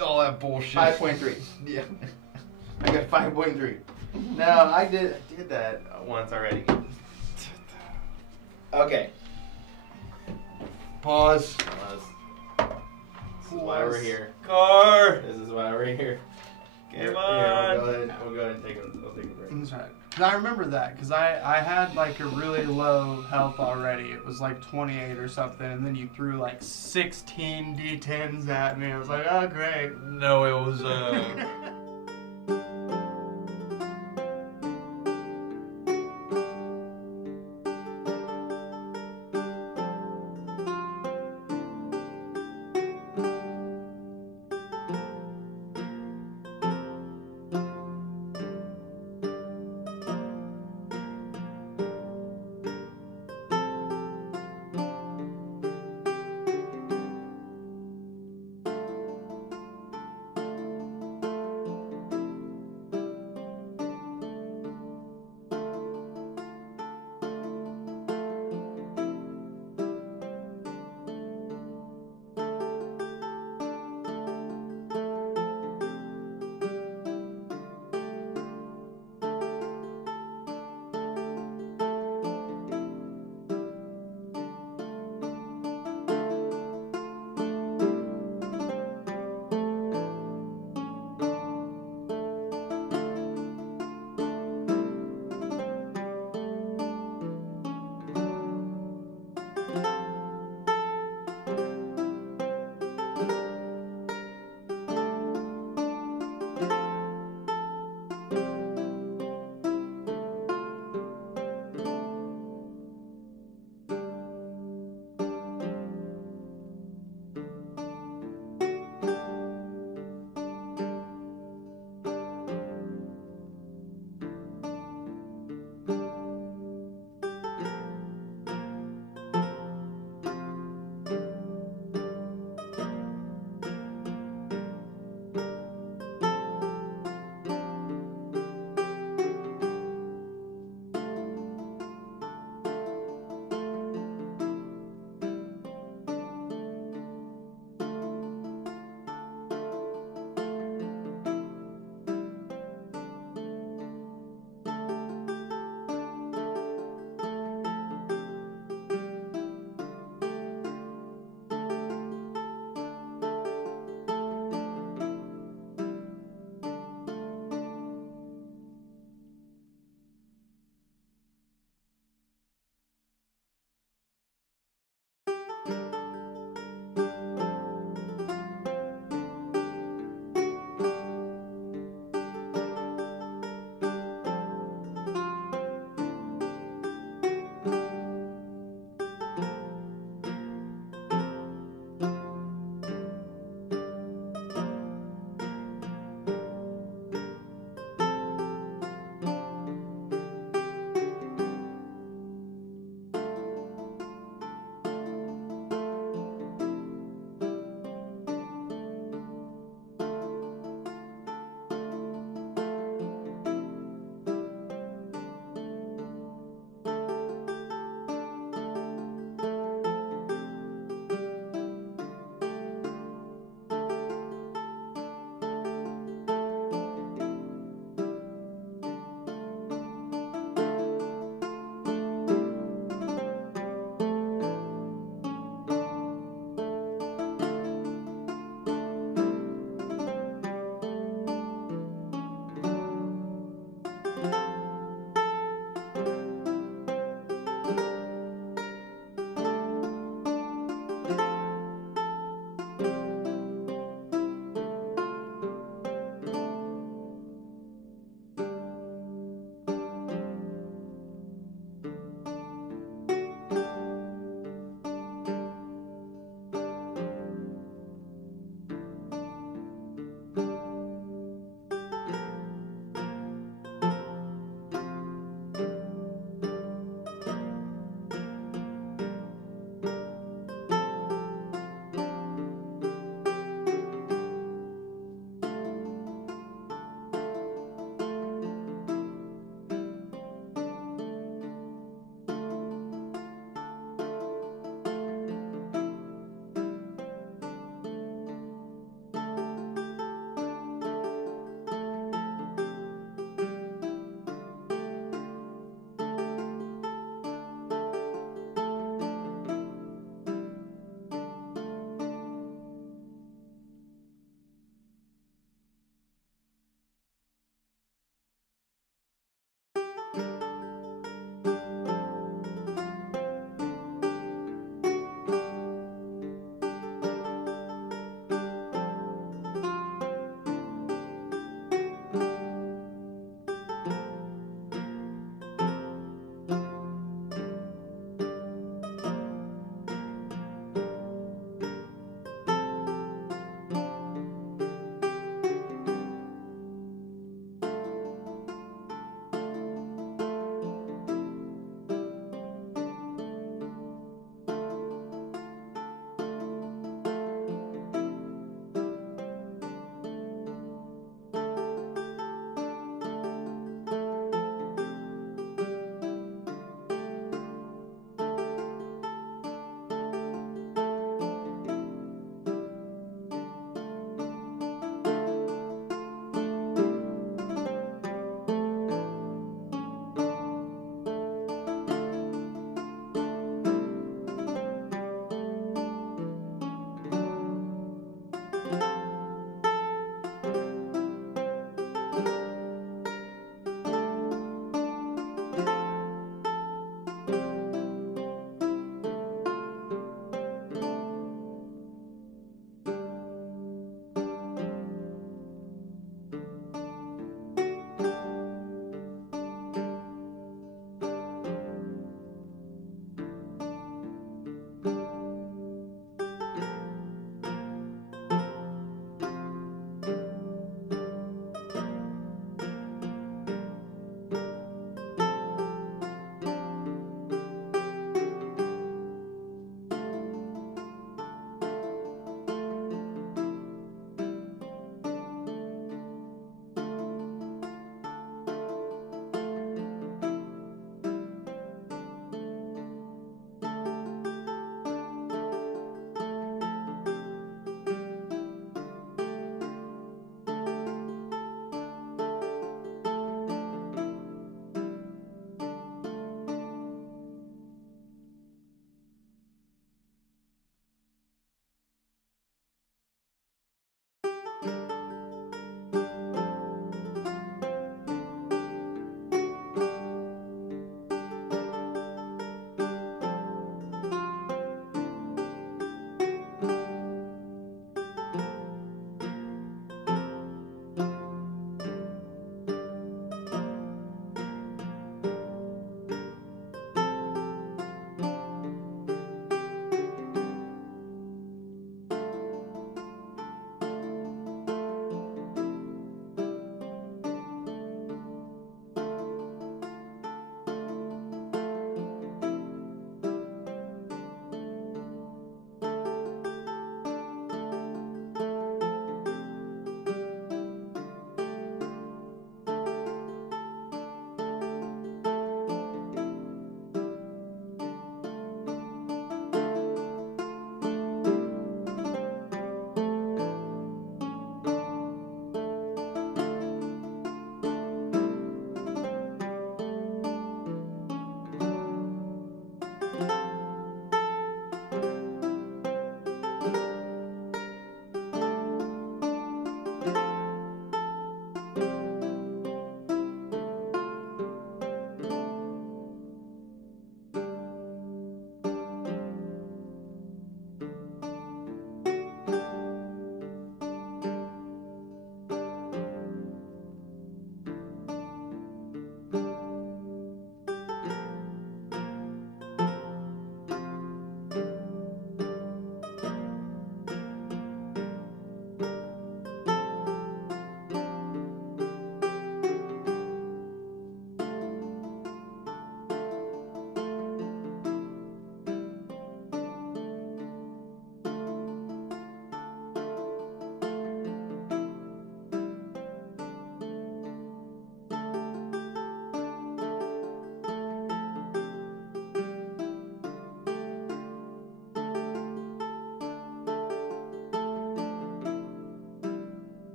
All that bullshit. 5.3. Yeah. I got 5.3. No, I did that once already. Okay. Pause. This is why we're here. Car. This is why we're here. Come Here, on. we'll go ahead and take we'll take a break. That's right. 'Cause I remember that, because I had like a really low health already. It was like 28 or something, and then you threw like 16 D10s at me. I was like, oh, great. No, it was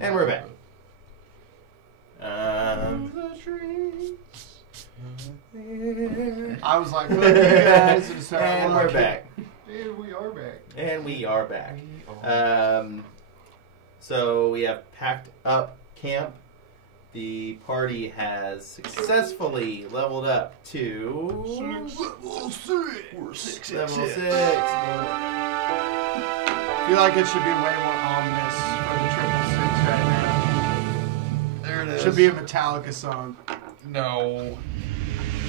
And we're back. I was like, fuck you guys. And we're back. And we are back. And we are back. So we have packed up camp. The party has successfully leveled up to Level 6. We're 6. level 6. I feel like it should be way more ominous for the 666 right now. There it It is. should be a Metallica song. No.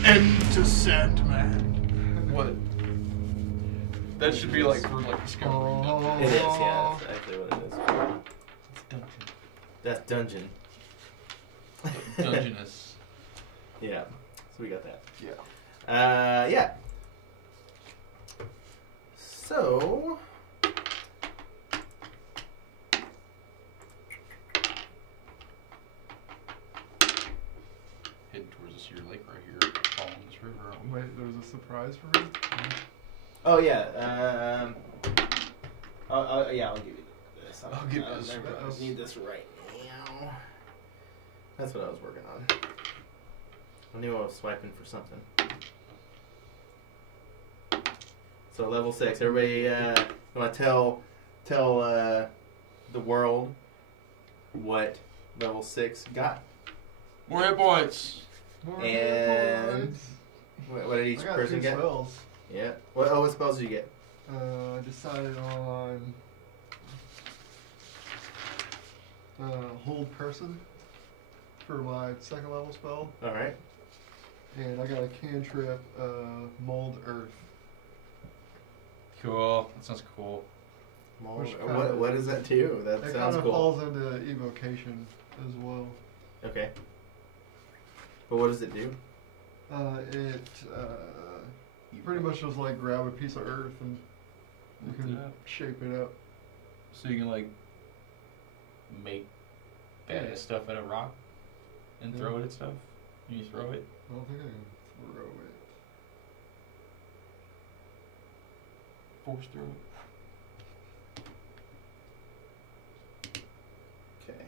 Enter Sandman. What? That should be like for like Discovery. Oh. It is, yeah. That's actually what it is. It's dungeon. That's dungeon. Dungeness. Yeah. So we got that. Yeah. Yeah. So. Heading towards the Cedar Lake right here. Following this river, aren't we? Wait, there's a surprise for me? Oh yeah. Yeah. I'll give you this. I'll give you this. I need this right now. That's what I was working on. I knew I was swiping for something. So level 6. Everybody, want to tell the world what level 6 got? More hit points. More And- points. What did each I got person 2 get? spells. Yeah. What spells did you get? I decided on Hold Person for my 2nd level spell. All right. And I got a cantrip, Mold Earth. Cool. That sounds cool. Which kinda- What does that do? That It sounds kind of cool. falls into evocation as well. Okay. But what does it do? It pretty much just like grab a piece of earth and you can Yeah. shape it up. So you can like make bad stuff out of rock and throw it at stuff. You throw it. I don't think I can throw it. Force throw it. Okay.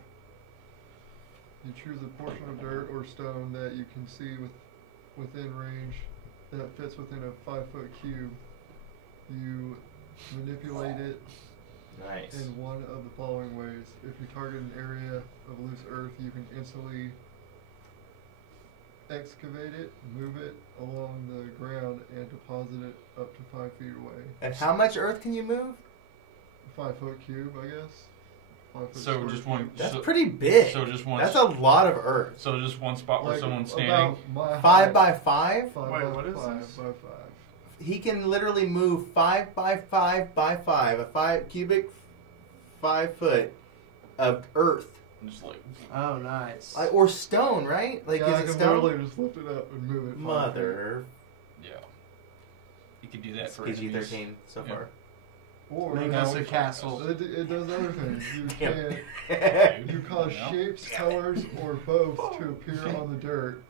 You choose a portion of dirt or stone that you can see within range that fits within a 5-foot cube. You manipulate it Nice. in one of the following ways. If you target an area of loose earth, you can instantly excavate it, move it along the ground, and deposit it up to 5 feet away. And how much earth can you move? 5-foot cube, I guess. 5-foot So square just one. cube. That's so, pretty big. So just one. That's a lot of earth. So just one spot where Like someone's standing. about my 5 height. by 5? 5 Wait, by what is 5 this? by 5. He can literally move 5 by 5 by 5, a 5 cubic 5 foot of earth. Just like. Oh, nice. Or stone, right? Like, Yeah, I is it can stone? literally just lift it up and move it. 5 feet. Mother. Yeah. You could do that for PG enemies. 13 so Yeah. far. Or Make us a castle. it does other things. You Damn. can you cause Yeah. shapes, colors, or both to appear on the dirt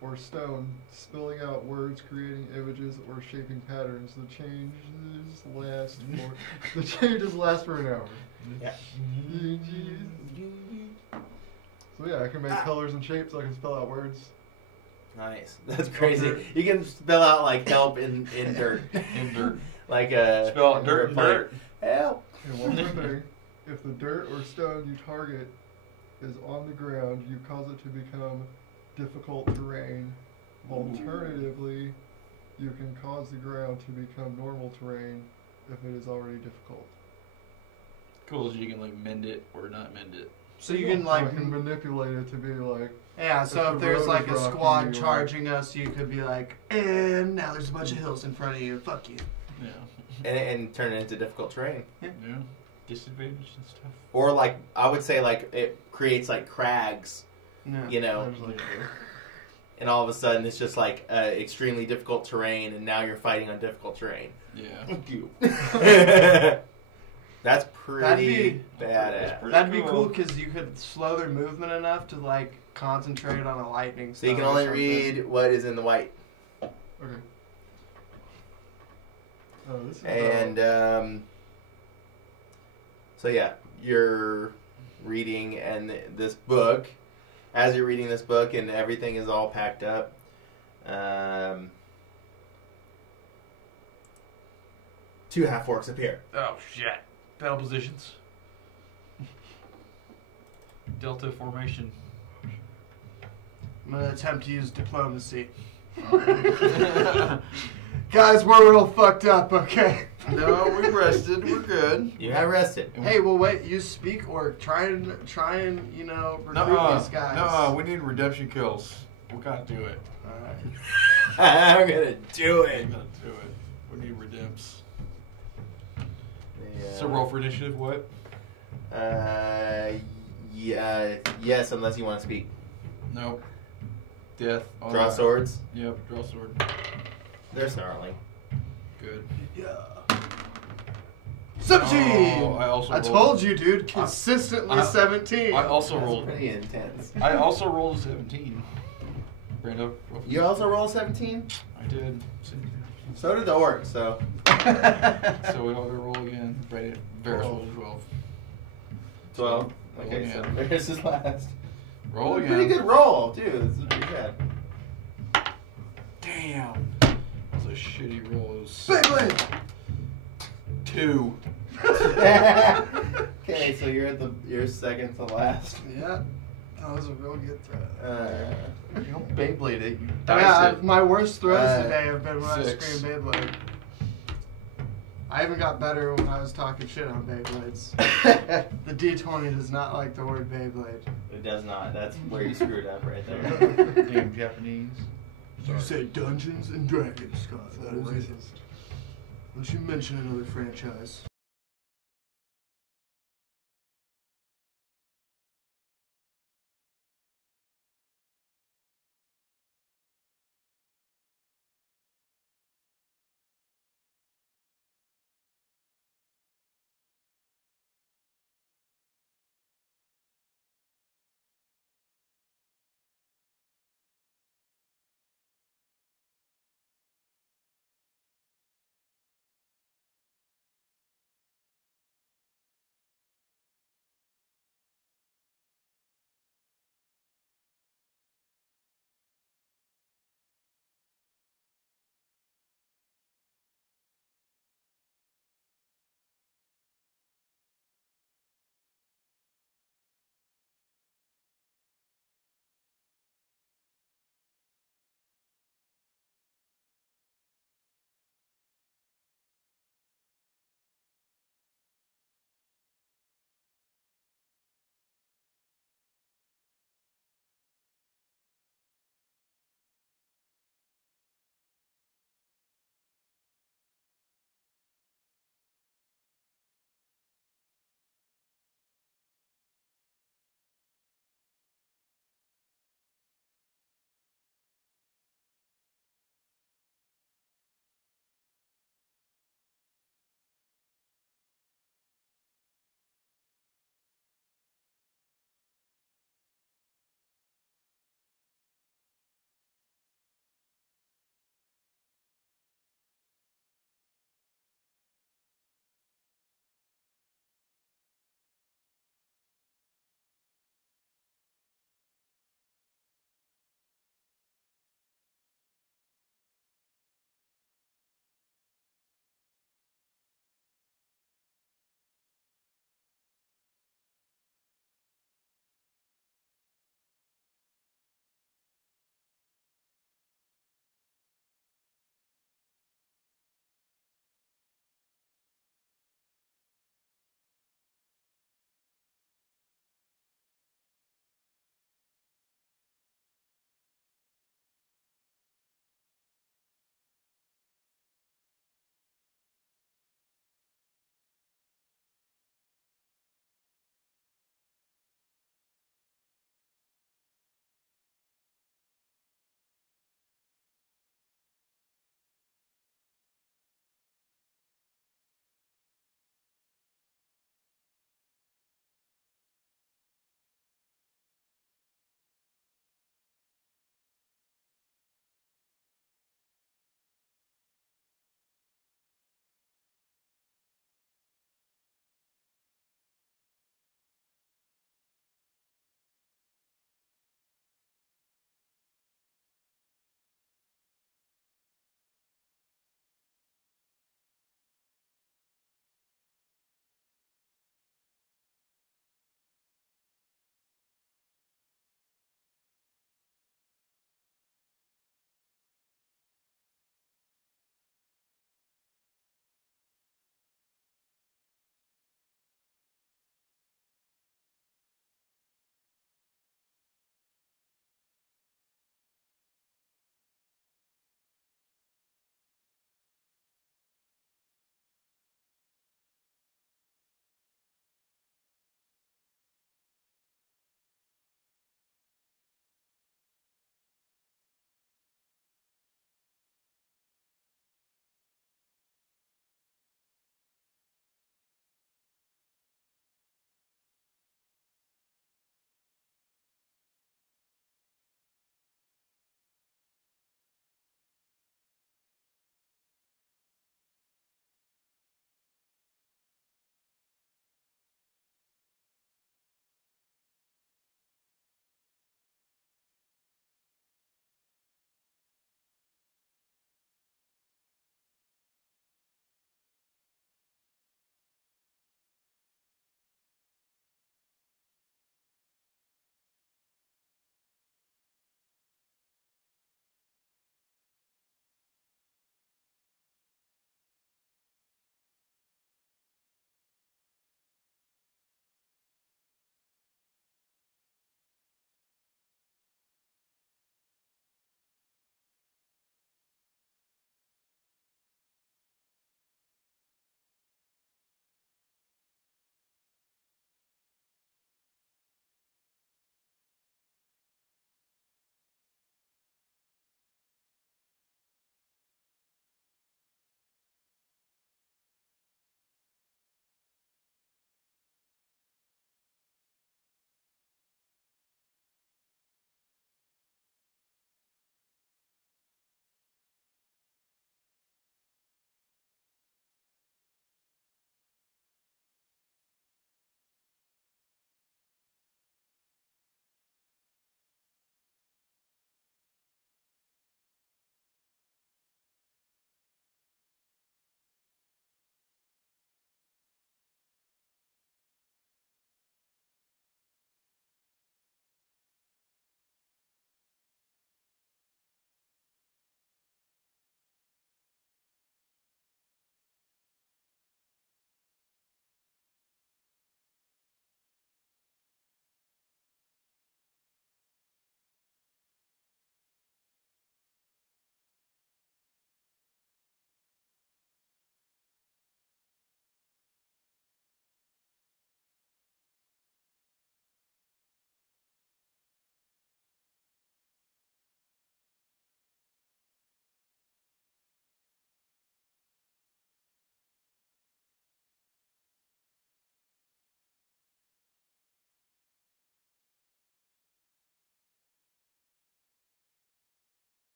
or stone, spilling out words, creating images, or shaping patterns. The changes last for an hour. Yeah. So yeah, I can make colors and shapes. I can spell out words. Nice. That's crazy. You can spell out, like, help in dirt. In dirt. Like, Spell out dirt and like, dirt. help. And one more thing, if the dirt or stone you target is on the ground, you cause it to become difficult terrain. Alternatively, you can cause the ground to become normal terrain if it is already difficult. Cool. So you can like mend it or not mend it. So you can like, I can manipulate it to be like, yeah. So if if the there's road like is a rocky squad or- charging us, you could be like, and now there's a bunch of hills in front of you. Fuck you. Yeah. And turn it into difficult terrain. Yeah. Disadvantage and stuff. Or, like, I would say, like, it creates, like, crags, No. you know, like, and all of a sudden it's just, like, extremely difficult terrain, and now you're fighting on difficult terrain. Yeah. Thank you. That's pretty badass. pretty That'd be cool. cool because you could slow their movement enough to like concentrate on a lightning. So you can stone or only something. read what is in the white. okay. This is And, so yeah, your reading and this book. As you're reading this book and everything is all packed up, two half-orcs appear. Oh, shit. Battle positions. Delta formation. I'm gonna attempt to use diplomacy. Guys, we're real fucked up, okay? No, we rested. We're good. You have rested. Hey, well, wait. You speak orc. Try and recruit these guys. No, we need redemption kills. We gotta do it. Alright. I'm gonna do We it. gotta do it. We need redemps. Yeah. So roll for initiative, what? Yeah, yes, unless you want to speak. Nope. Death. All Draw right. swords. Yep, draw sword. They're snarling. Good. Yeah. 17! Oh, I also I rolled- told you, dude. Consistently I- 17. I also That's rolled. pretty intense. I also rolled a 17. Brando. Roll for You also roll 17? I did. So did the orc, so. So we all gotta roll again. Varys rolled a 12. 12. Roll Okay, so again. there's his last. Roll again. Pretty good roll, too. This is pretty good. Damn. That was a shitty roll. It was Beyblade! 2. Okay, so you're second to last. Yeah. That was a real good throw. You don't Beyblade it. You Yeah, dice it. my worst throws today have been when I 6. screamed Beyblade. I even got better when I was talking shit on Beyblades. The D20 does not like the word Beyblade. It does not. That's where you screwed up right there. Damn Japanese. You say Dungeons and Dragons, Scott. That is it. Racist. Unless you mention another franchise.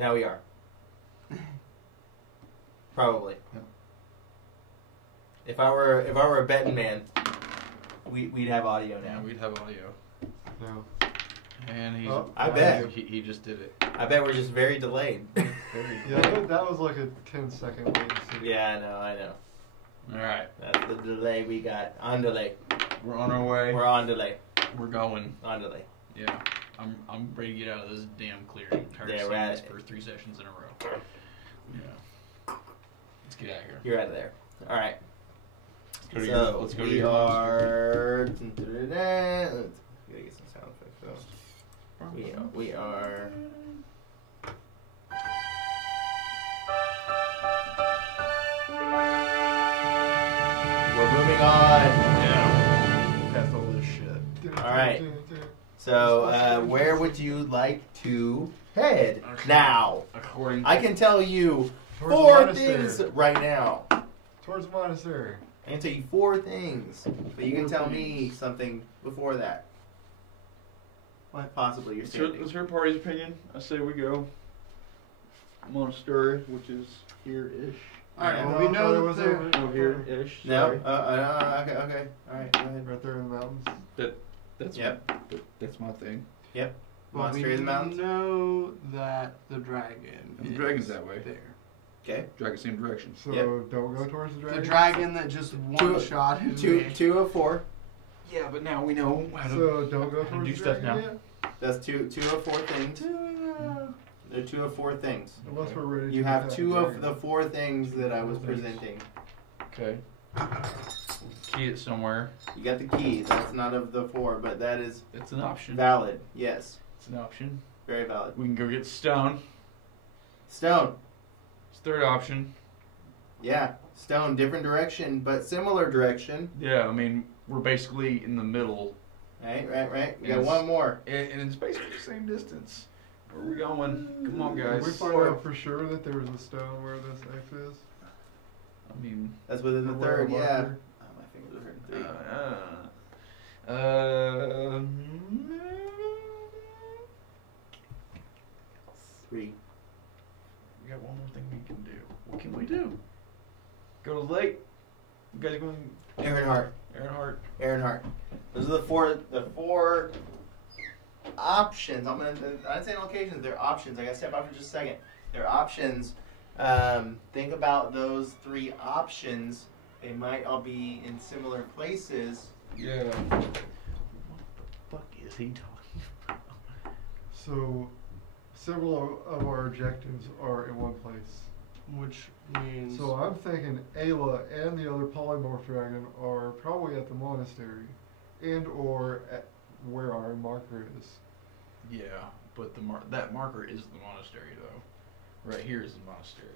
Now we are. Probably. Yeah. If I were a betting man, we'd have audio now. Yeah, we'd have audio. No. And he's. I bet. He just did it. I bet we're just very delayed. Yeah, that was like a 10-second latency. Yeah, I know. Alright. That's the delay we got. On delay. We're on our way. We're on delay. We're going. On delay. Yeah. I'm ready to get out of this damn clearing. I'm tired of seeing this for 3 sessions in a row. Yeah. Let's get out of here. You're out of there. All right. Let's go to we your are. Let's gotta get some sound effects though. We are. We're moving on. Yeah. Past all this shit. All right. So, where would you like to head now? According I can tell you Towards the 4 monastery. things right now. Towards the monastery. I can tell you 4 things, but you can tell me something before that. What possibly you're standing? It's her party's opinion. I say we go monastery, which is here-ish. Alright, well, No, we no, know it that was they're... over- Oh, here-ish. No. Sorry. Okay. All right. Go ahead. Right there in the mountains. That's Yep. That's my thing. Yep. Well, Monastery in the mountains. We know that the dragon And the is dragon's that way. there. Okay. Dragon same direction. So Yep. don't go towards the dragon. The dragon that just one-shot his Two of 4. Yeah, but now we know how to. So don't go how to towards do the stuff dragon now. yet? That's two of 4 things. There are 2 of 4 things. Unless we're ready. You to have attack 2 the of dragon. the 4 things that I was presenting. Okay. Key it somewhere. You got the key. That's not of the 4, but that is It's an option. valid. Yes. It's an option. Very valid. We can go get stone. Stone. It's third option. Yeah. Stone. Different direction, but similar direction. Yeah, I mean we're basically in the middle, Right. We got Yes. 1 more. and it's basically the same distance. Where are we going? Come on, Did guys. we find out for sure that there was a stone where this X is? I mean, That's within the Or where a 3rd. Yeah. marker? Oh, my fingers are hurting. 3. uh, 3. we got one more thing we can do. What can we do? Go to the lake. You guys going? Earnhardt. Earnhardt. Those are the four options. I'd say on occasions they're options. I gotta step out for just a second. They're options. Think about those 3 options. They might all be in similar places. Yeah. What the fuck is he talking about? So several of our objectives are in one place. Which means... So I'm thinking Ayla and the other polymorph dragon are probably at the monastery, and or at where our marker is. Yeah, but that marker is the monastery though. Right here is the monastery.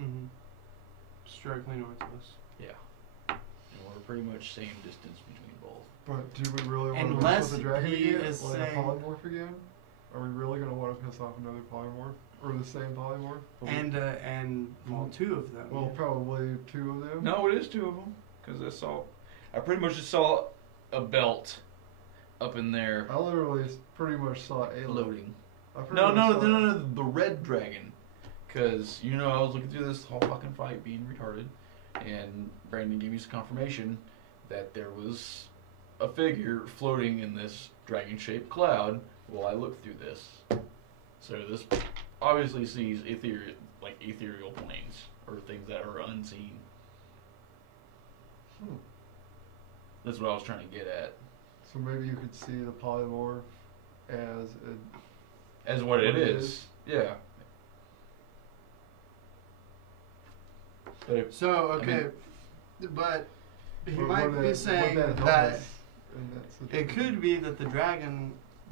Mm-hmm. Strictly northwest. Yeah. And we're pretty much same distance between both. But do we really want to Unless mess with the dragon he again? is Like saying- a polymorph again? Are we really going to want to piss off another polymorph? Or the same polymorph? And well, 2 of them. Well, probably 2 of them. No, it is 2 of them. Because I pretty much just saw a belt up in there I literally pretty much saw Ayla. floating. I pretty No, much saw the red dragon. Because, I was looking through this whole fucking fight being retarded, and Brandon gave me some confirmation that there was a figure floating in this dragon-shaped cloud while I looked through this. So this obviously sees ethereal planes, or things that are unseen. That's what I was trying to get at. So maybe you could see the polymorph as As what it What it is. is. Yeah. But it, So, okay, but he might be saying that it could be that the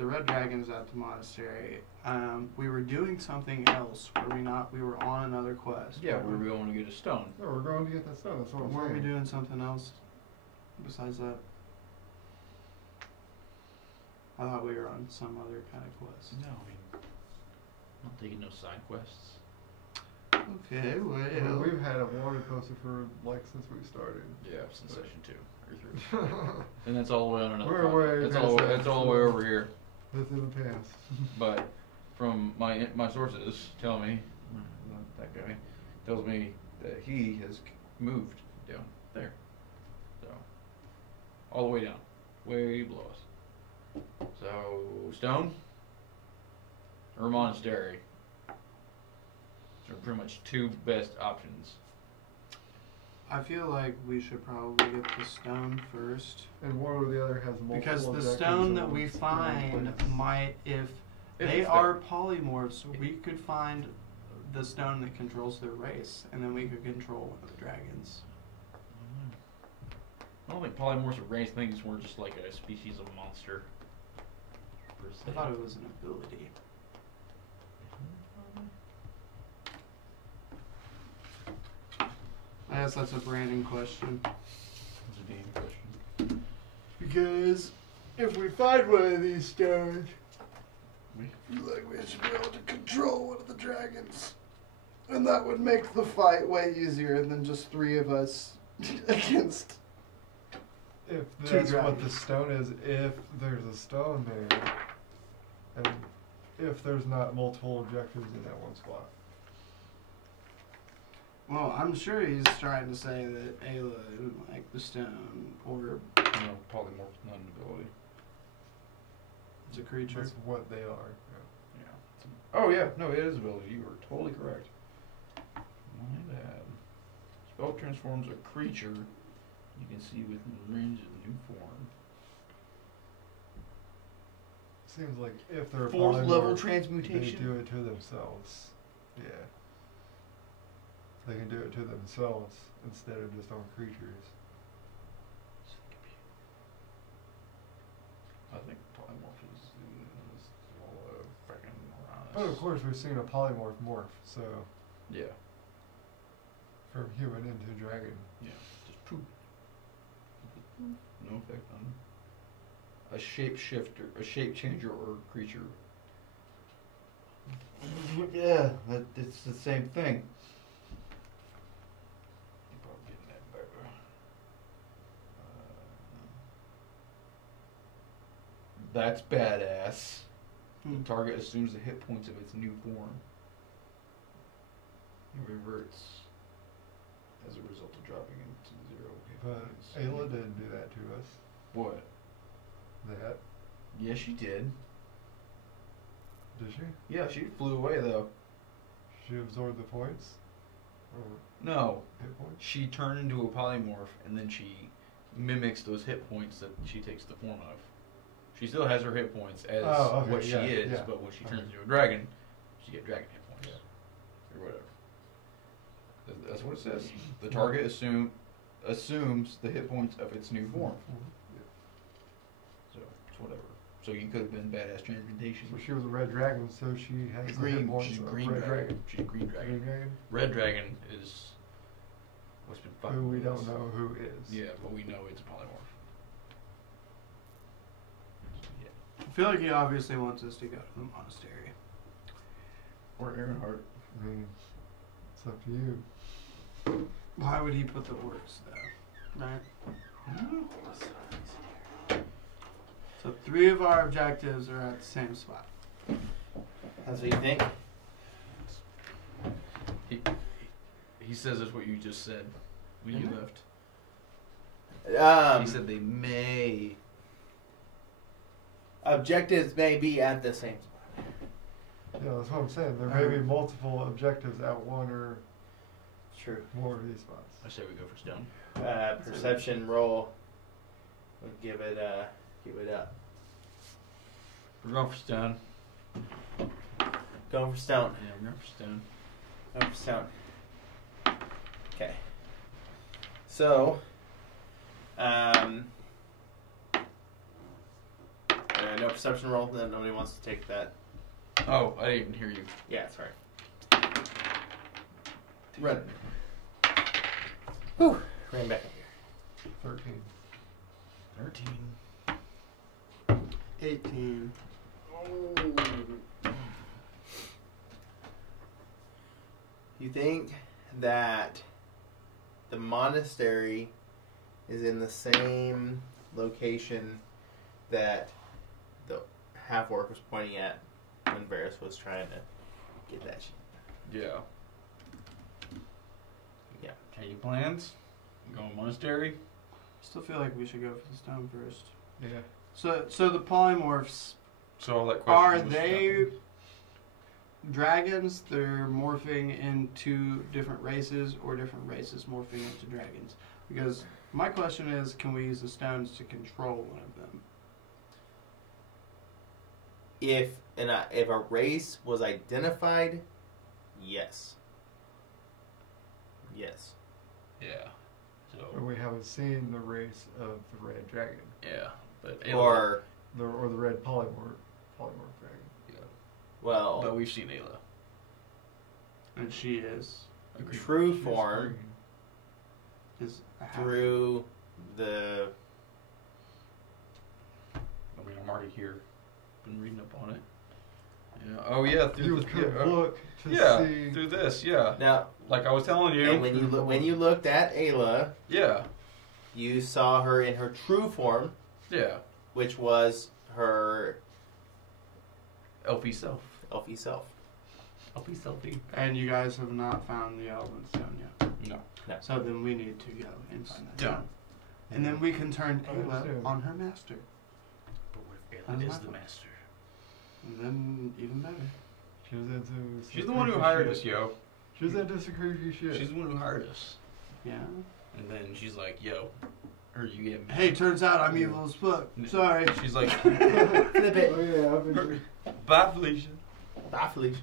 red dragon's at the monastery. We were doing something else. We were on another quest. yeah, we were going to get a stone. No, we're going to get that stone. That's what I'm Weren't we saying. doing something else besides that? I thought we were on some other kind of quest. No, I mean, I'm not taking no side quests. Okay, Well, well. we've had a wanted poster for since we started. Yeah, since session 2 or 3. And that's all the way on another We're continent. way That's past all. that. That's all the way over here. That's in the past. But from my sources tell me, that guy tells me that he has moved down there. So, all the way down. Way below us. So, stone or monastery are pretty much two best options. I feel like we should probably get the stone first. And one or the other has multiple Because the objectives stone that in we one find place. might, if If they it's are polymorphs, we could find the stone that controls their race, and then we could control one of the dragons. I don't think polymorphs are race. I think it's more just like a species of monster. Per se. I thought it was an ability. I guess that's a branding question. It's a DM question. Because if we find one of these stones, We- I feel like we should be able to control one of the dragons. And that would make the fight way easier than just 3 of us against. If Two that's what dragons. the stone is, if there's a stone there, and if there's not multiple objectives in that one spot. Well, I'm sure he's trying to say that Ayla didn't like the stone, or No, polymorph is not an ability. it's a creature. That's what they are. Yeah. Oh yeah, no, it is ability. You are totally correct. My bad. Spell transforms a creature you can see within range of new form. Seems like if they're a Fourth level polymorph, transmutation. they do it to themselves. Yeah. They can do it to themselves instead of just on creatures. I think polymorph is all freaking But of course, we've seen a polymorph morph, so Yeah. from human into dragon. Yeah. Just poop. No effect on a shapeshifter, a shape changer, or creature. Yeah, it's the same thing. You're probably getting that better. That's badass. Hmm. The target assumes the hit points of its new form. It reverts as a result of dropping into 0 hit But points. Ayla didn't do that to us. What? That. Yeah, she did. Did she? Yeah, she flew away though. She absorbed the points? Or No, hit points? she turned into a polymorph and then she mimics those hit points that she takes the form of. She still has her hit points as Oh, okay, what she yeah, is, yeah. but when she turns Okay. into a dragon, she get dragon hit points. Or whatever. That's what it says. The target assumes the hit points of its new form. So it's whatever. So you could have been badass transmutation. So she was a red dragon, so she has the hit Green, points she's a of green red dragon. dragon. She's a green dragon. Green dragon? Red dragon is what's been fucking Who we with don't us. know who is. Yeah, but we know it's a polymorph. Yeah. I feel like he obviously wants us to go to the monastery. Or Ironheart. I mean, it's up to you. Why would he put the orcs though? Right? So 3 of our objectives are at the same spot. That's what you think? He says it's what you just said when you Mhm. left. He said they may. Objectives may be at the same spot. Yeah, that's what I'm saying. There may be multiple objectives at one or True. more of these spots. I say we go for stone. Perception roll. We'll give it up. We're going for stone. Going for stone. Yeah, we're going for stone. Going for stone. Okay. So, no perception roll. Then nobody wants to take that. Oh, I didn't even hear you. Yeah, sorry. Run. Whew. Ran back up here. 13. 13. 18. You think that the monastery is in the same location that the half orc was pointing at when Varys was trying to get that shit. Yeah. Yeah. Any plans? Going monastery? Still feel like we should go for the stone first. Yeah. So the polymorphs, So all that question are was they dragons? They're morphing into different races, or different races morphing into dragons? Because my question is, can we use the stones to control one of them? If a race was identified, yes. Yes. Yeah. But So we haven't seen the race of the red dragon. yeah, but Or The red polymorph dragon. yeah. well, But we've seen Ayla. And she is true She's form green. is a half. through the I mean, I'm already here. Been reading up on it. Yeah. Oh yeah. Through You the, could yeah, look to yeah, see. through this. Yeah. now. Like I was telling you. And when you looked at Ayla, Yeah. you saw her in her true form, Yeah. which was her Elfie self. elfie self. Elfie selfie. And you guys have not found the Elven Stone yet. No. So then we need to go and find that Done. stone. And then we can turn Oh, Ayla soon. on her master. But what if That's Ayla my is the fault. master? And then even better. She was into She's the some one who creepy hired shit. us, yo. She was into some creepy shit. She's the one who hired us. Yeah. And then she's like, yo, or you get me. Hey, turns out I'm evil as fuck. Sorry. She's like, Flip it. Oh yeah, I've been. bye, Felicia. Bye, Felicia.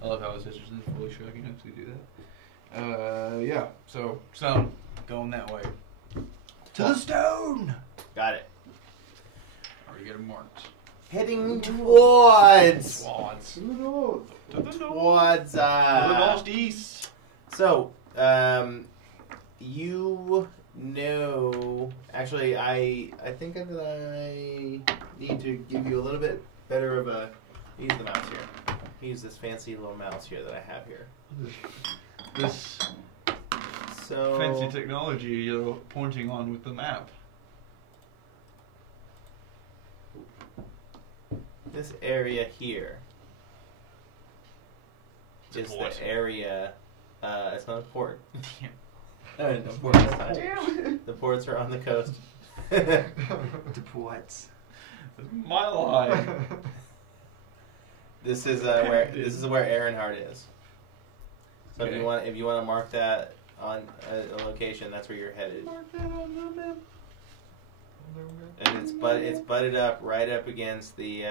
I love how his sister's in Felicia. I can actually do that. Yeah. So, going that way. To the stone! Got it. Already get him marked. Heading towards Swads. Who knows? To the north. towards To the northeast. So, you know, actually, I think that I need to give you a little bit better of a. Use the mouse here. Use this fancy little mouse here that I have here. This So fancy technology you're pointing on with the map. this area here is What? the area. It's not important. Damn. No ports this time. The ports are on the coast. The poets. My line. This is where Aaronhart is. So Okay. if you want to mark that on a location, that's where you're headed. Mark that on the map. And it's butted up right up against the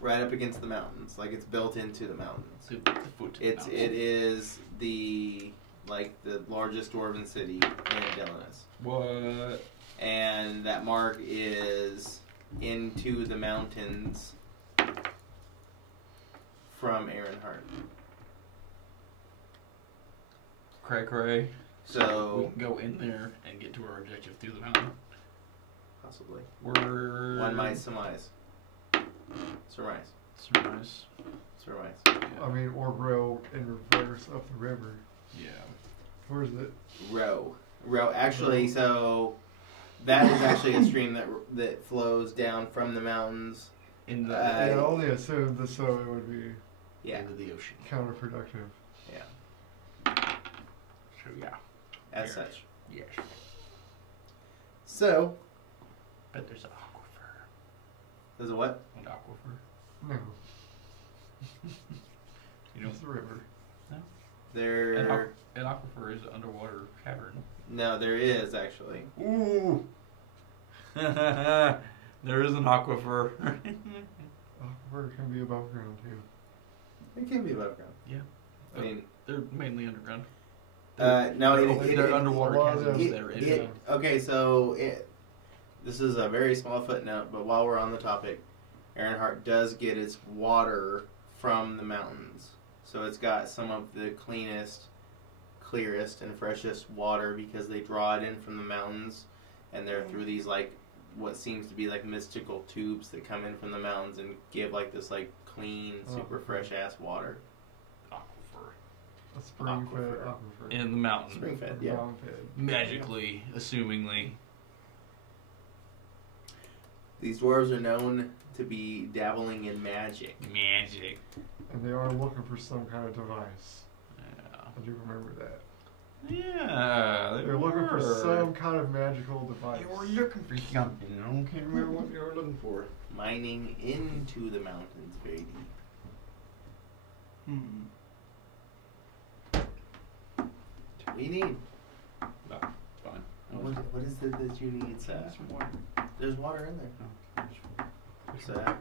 right up against the mountains. Like it's built into the mountains. The foot. It is the largest dwarven city in Delanis. What? And that mark is into the mountains from Aaronhart. Cray. So we can go in there and get to our objective through the mountain. possibly We're one might surmise. Surmise. Surmise. I mean, or row in reverse up the river. Yeah. Where's it? Row. Actually, so that is actually a stream that flows down from the mountains. In the I only assumed the so it would be Yeah. into the ocean. counterproductive. So yeah. As Yes. such. Yes. So But there's an aquifer. there's a what? An aquifer. No, You know, it's the river. There. an aquifer is an underwater cavern. No, there is actually. Ooh. There is an aquifer. Aquifer can be above ground too. It can be above ground. Yeah. I mean, They're mainly underground. no, They're underwater lot of chasms them- that are in okay, so this is a very small footnote, but while we're on the topic, Aaronhart does get its water from the mountains. So it's got some of the clearest and freshest water because they draw it in from the mountains, and they're through these what seems to be mystical tubes that come in from the mountains and give this clean, super fresh ass water. aquifer. A spring fed Aquifer. aquifer. In the mountain. Spring fed, yeah. Mountain fed. Magically, assumingly. These dwarves are known to be dabbling in magic. Magic. And they are looking for some kind of device. Yeah. I do remember that. Yeah. They're looking for some kind of magical device. They were looking for something. I can't remember what they were looking for. Mining into the mountains very deep. What do you need? No, it's fine. What is it that you need, Seth? Some water. There's water in there. What's that?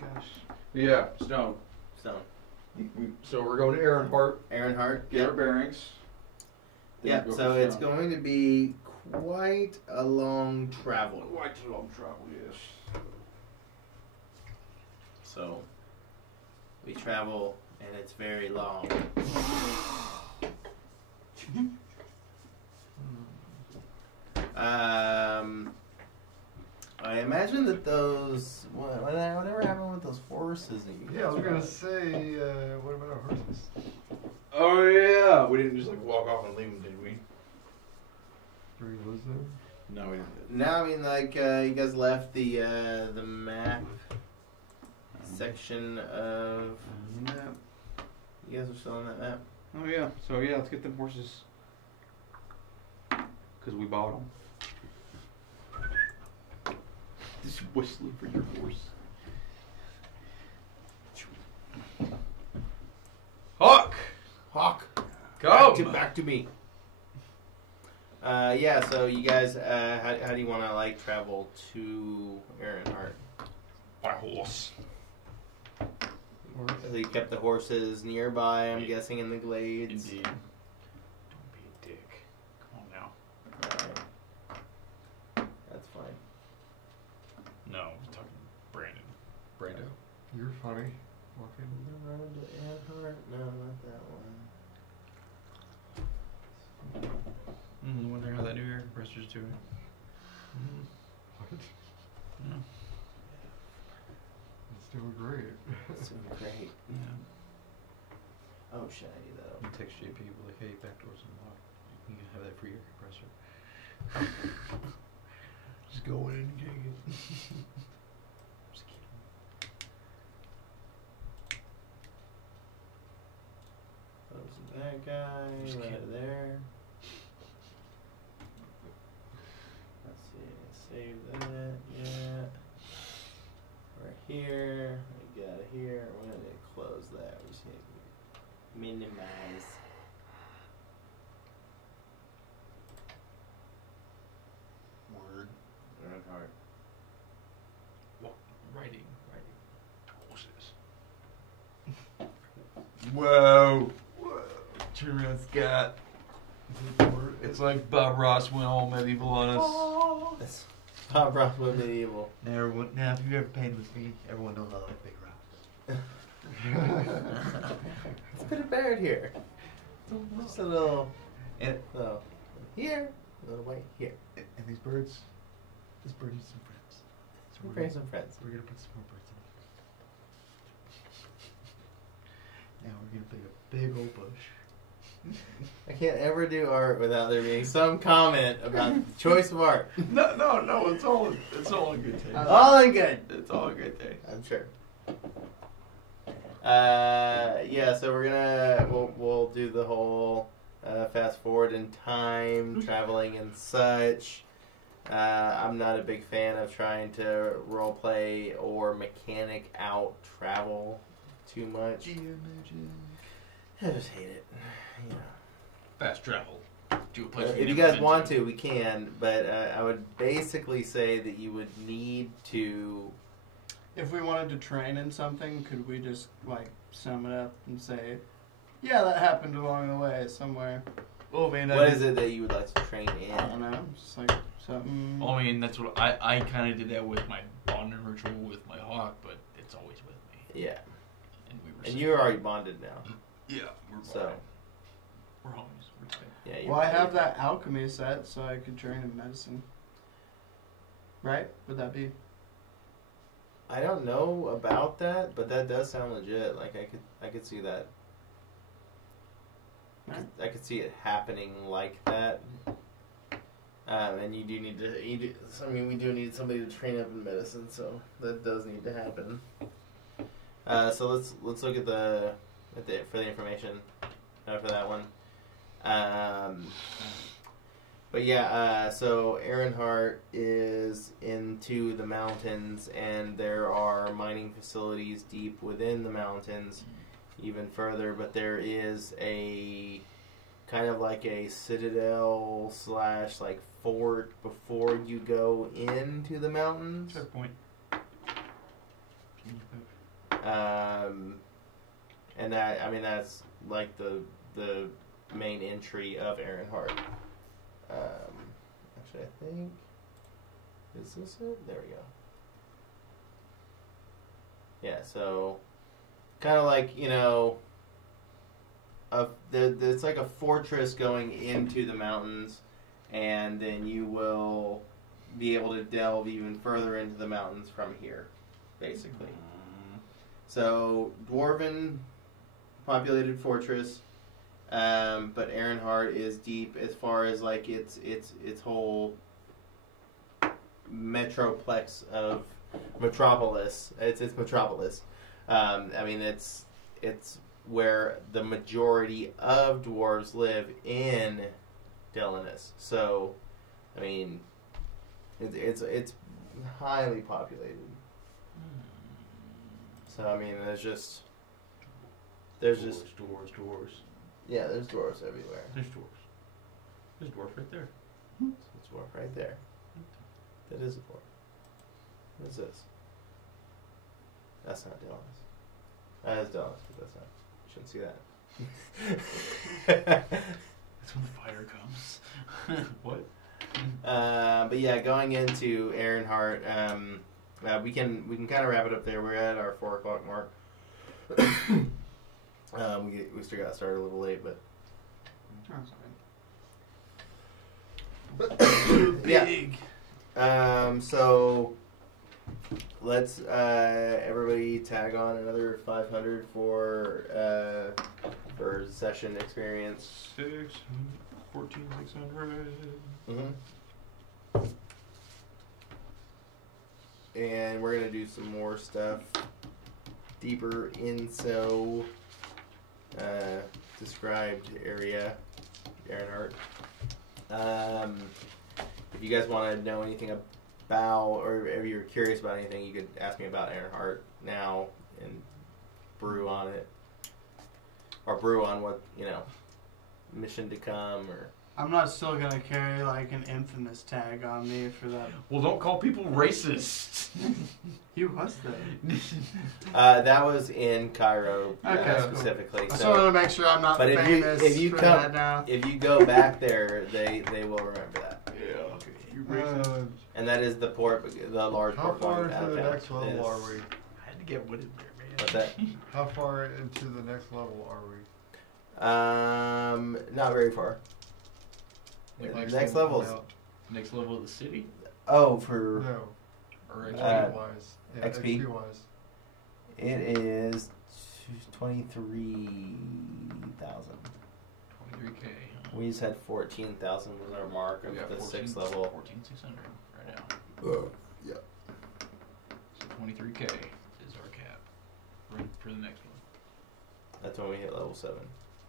Gosh. Yeah, stone. Stone. So we're going to Aaronhart. Hart. Get our bearings. Then Yeah, go so for it's stone. going to be quite a long travel. Quite a long travel, yes. So we travel, and it's very long. I imagine that those whatever happened with those horses? Yeah, I was gonna say, what about our horses? Oh yeah, we didn't just like walk off and leave them, did we? Do we lose them? No, we didn't. No, I mean like you guys left the map section of. Map. You guys are still on that map. Oh yeah, so yeah, let's get them horses. Cause we bought them. Just whistling for your horse. Hawk! Hawk, Come! back to me. Yeah. So you guys, how do you want to like travel to Aaronhart? By horse. Horse? So you kept the horses nearby. I'm guessing in the glades. Indeed. Don't be a dick. Come on now. Alright. That's fine. No, I'm talking Brandon. Brando. You're funny. Walking. Aaronhart? No, not that one. Wonder how that new air compressor's doing. What? Yeah. It's doing great. It's doing great. Yeah. Oh shit, I need that. You text JP like, hey, back doors unlocked. You can have that for your compressor. Just go in and get it. Just kidding. Close that guy Just right kidding. there. Let's see, save that. Yeah. We're here. We got it here. We're gonna close that. We're just gonna minimize. Word. Earnhardt. Writing. Horses. Whoa. Turn around, Scott. It's like Bob Ross went all medieval on us. That's Bob Ross went medieval. Now, if you've ever painted with me, everyone knows I like big rocks. Let's put a bird here. Just a little. Little here. A little white here. And these birds, this bird needs some friends. So We're bring some friends. We're gonna put some more birds in. Now we're gonna pick a big old bush. I can't ever do art without there being some comment about the choice of art. No, it's all in good taste. All in good. It's all in good taste. I'm sure. Yeah, so we'll do the whole fast forward in time, traveling and such. I'm not a big fan of trying to role play or mechanic out travel too much. I just hate it. You know. Fast travel. Do a place If you guys want to, we can, but I would basically say that you would need to. If we wanted to train in something, could we just like sum it up and say, yeah, that happened along the way somewhere? Oh man, What is it that you would like to train in? I don't know, just like something. Well, I mean, that's what I kind of did that with my bonding ritual with my hawk, but it's always with me. Yeah, And we were. and you're already bonded now, Yeah, we're so we're homies. We're tight. yeah. Well, I have that alchemy set, so I could train in medicine. Right? Would that be? I don't know about that, but that does sound legit. Like I could see that. I could see it happening like that. And you do need to. We do need somebody to train up in medicine, so that does need to happen. So let's look at the for the information for that one. But yeah, so Earnhardt is into the mountains, and there are mining facilities deep within the mountains, even further. But there is a kind of like a citadel / like fort before you go into the mountains. Checkpoint. And that's like the main entry of Earnhardt. Actually, I think, is this it? There we go. Yeah, so kind of like, it's like a fortress going into the mountains, and then you will be able to delve even further into the mountains from here, basically. So, dwarven populated fortress, but Earnhardt is deep as far as like its whole metroplex of metropolis. It's metropolis. It's where the majority of dwarves live in Delenus. So, it's highly populated. So there's just dwarves. Yeah, there's dwarves everywhere. There's dwarves. There's a dwarf right there. There's a dwarf right there. That is a dwarf. What is this? That's not Delenus. That is Delenus, but that's not. You shouldn't see that. That's when the fire comes. What? But yeah, going into Earnhardt, we can kind of wrap it up there. We're at our 4 o'clock mark. We still got started a little late, but big. So let's everybody tag on another 500 for session experience. 14,600. Mm-hmm. And we're gonna do some more stuff deeper in described area, Earnhardt. If you guys want to know anything about, or if you're curious about anything, you could ask me about Earnhardt now and brew on it, or brew on what mission to come, or. I'm not still gonna carry like an infamous tag on me for that. Well, don't call people racist. You was that? That was in Cairo specifically. Cool. I So, just wanted to make sure I'm not famous if you for come, that now. if you go back there, they will remember that. Yeah. Okay. You racist. And that is the large How port. far going into the downtown. next level are we? I had to get wood in there, man. What's that? How far into the next level are we? Not very far. Like The next level is Next level of the city? for No. Or XP wise. Yeah, XP? XP wise. it is 23,000. 23K. We just had 14,000 was our mark of the 6th level. 14,600 right now. Yeah. So 23K is our cap for the next one. That's when we hit level 7.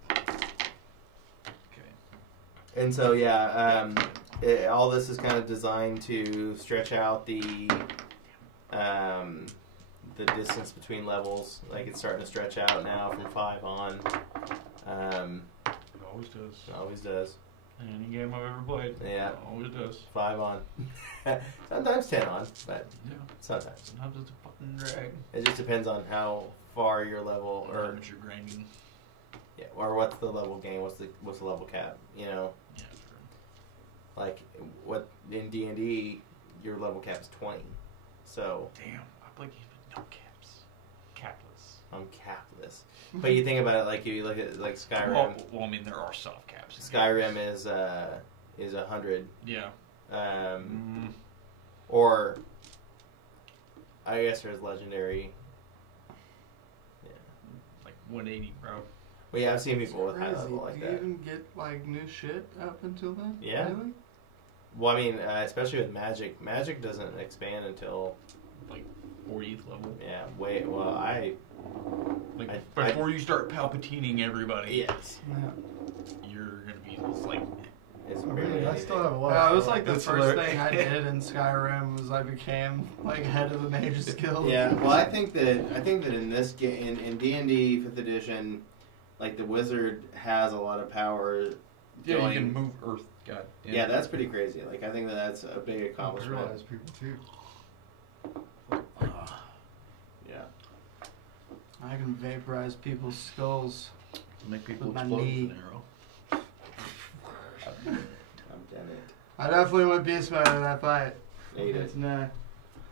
Okay. And so all this is kind of designed to stretch out the distance between levels. Like it's starting to stretch out now from 5 on. It always does. It always does. Any game I've ever played. Yeah. It always does. 5 on. Sometimes 10 on, but Yeah. sometimes. Sometimes it's a fucking drag. It just depends on how far your level Or how or much you're grinding. yeah, or what's the level game, what's the level cap, Yeah, true. Like what in D&D your level cap is 20. So Damn, I play games with no caps. Capless. I'm capless. But you think about it, like you look at like Skyrim. Well, I mean, there are soft caps. Skyrim is 100. Yeah. Or I guess there's legendary. Yeah. Like 180, bro. Well, yeah, I've seen people with high Crazy. level like Do that. you even get like new shit up until then? Yeah. Really? Well, I mean, especially with magic. Magic doesn't expand until Like 40th level. yeah. Wait. Well, Like before you start palpatining everybody, yes. you're gonna be just like. It's I barely mean, I anything. still have a lot. Yeah, it of was stuff. like the It's first hilarious. thing I did in Skyrim was I became like head of the Mage's Guild. Yeah, well, I think that in this game, in D&D 5th edition, like the wizard has a lot of power. Yeah, going- you can move Earth. God. Yeah, that's pretty crazy. Like I think that's a big I accomplishment. realize people too. Yeah. I can vaporize people's skulls. Make people With my explode knee. with an arrow. I'm done it. I definitely went beast mode in that fight. Ate it. It's nah.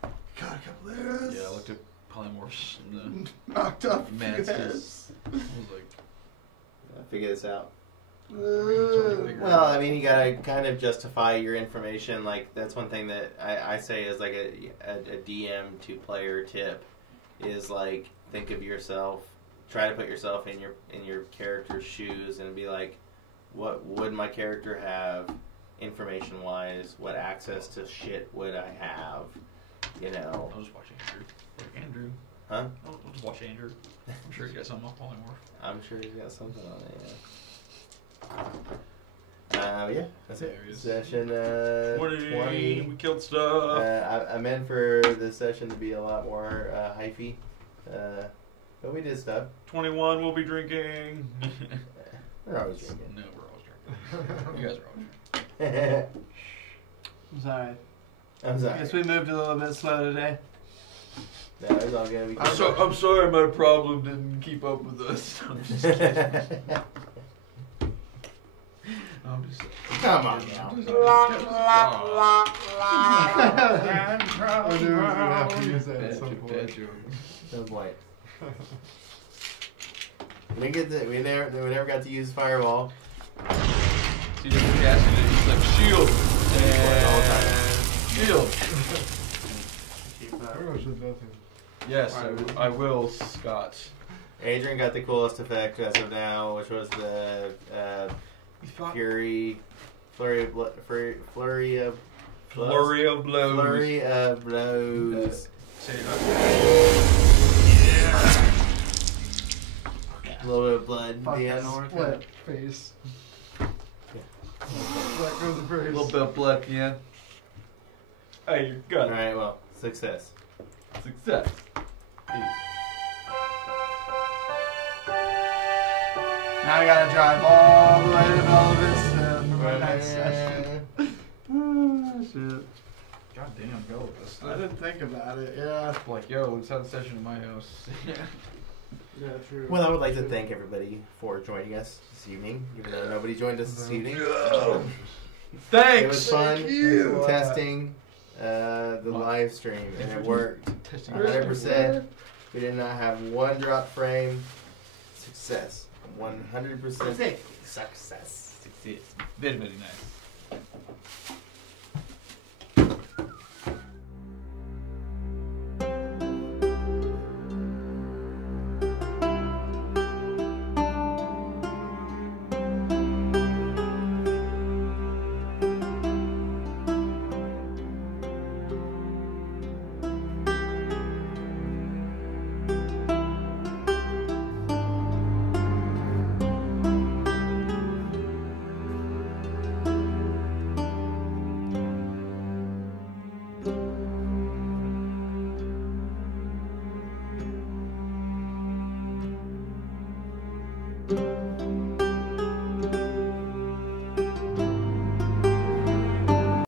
Got a couple arrows. Yeah, I looked at polymorphs and Knocked up. the man skills. I was like, Figure this out. figure Well, out. I mean, you gotta kind of justify your information. Like that's one thing that I say is like a DM to player tip is like think of yourself, try to put yourself in your character's shoes and be like, what would my character have, information wise? What access to shit would I have? You know? I'll just watch Andrew. Like, Andrew. Huh? I'll just watch Andrew. I'm sure he got something off polymorph. I'm sure he's got something on it. Yeah, that's it. There he is. Session 20. 20. We killed stuff. I meant for this session to be a lot more hyphy, but we did stuff. 21. We'll be drinking. We're always drinking. No, we're always drinking. You guys are always drinking. I'm sorry. I'm sorry. Guess we moved a little bit slow today. No, it's all good. We I'm sorry my problem didn't keep up with us. I'm just kidding. I'm just Come on now. I'm just- I knew we were gonna have to use that Bad at some joke, bad point. joke. No point. We never got to use Fireball. See, this is casting it. He's like, shield. Shield. Pretty much did nothing. Yes, I will, Scott. Adrian got the coolest effect as of now, which was the flurry of blows. Flurry of blows. Say A little bit of blood. Fuck Yes. that North. Flat face. Flat goes the a face. little bit of blood at the end. Hey, you're good. Alright, well, success. Success. Now I gotta drive all the way to Bella Vista for my next session. Oh, shit. God damn, go with this I stuff. didn't think about it, yeah. Like, yo, let's have a session in my house. Yeah, true. Well, I would like to thank everybody for joining us this evening, even though nobody joined us this evening. Thanks. It was fun you. testing the live stream, and it worked Testing 100%. We did not have one drop frame. Success. 100% success. Success. Very, very nice. Thank you.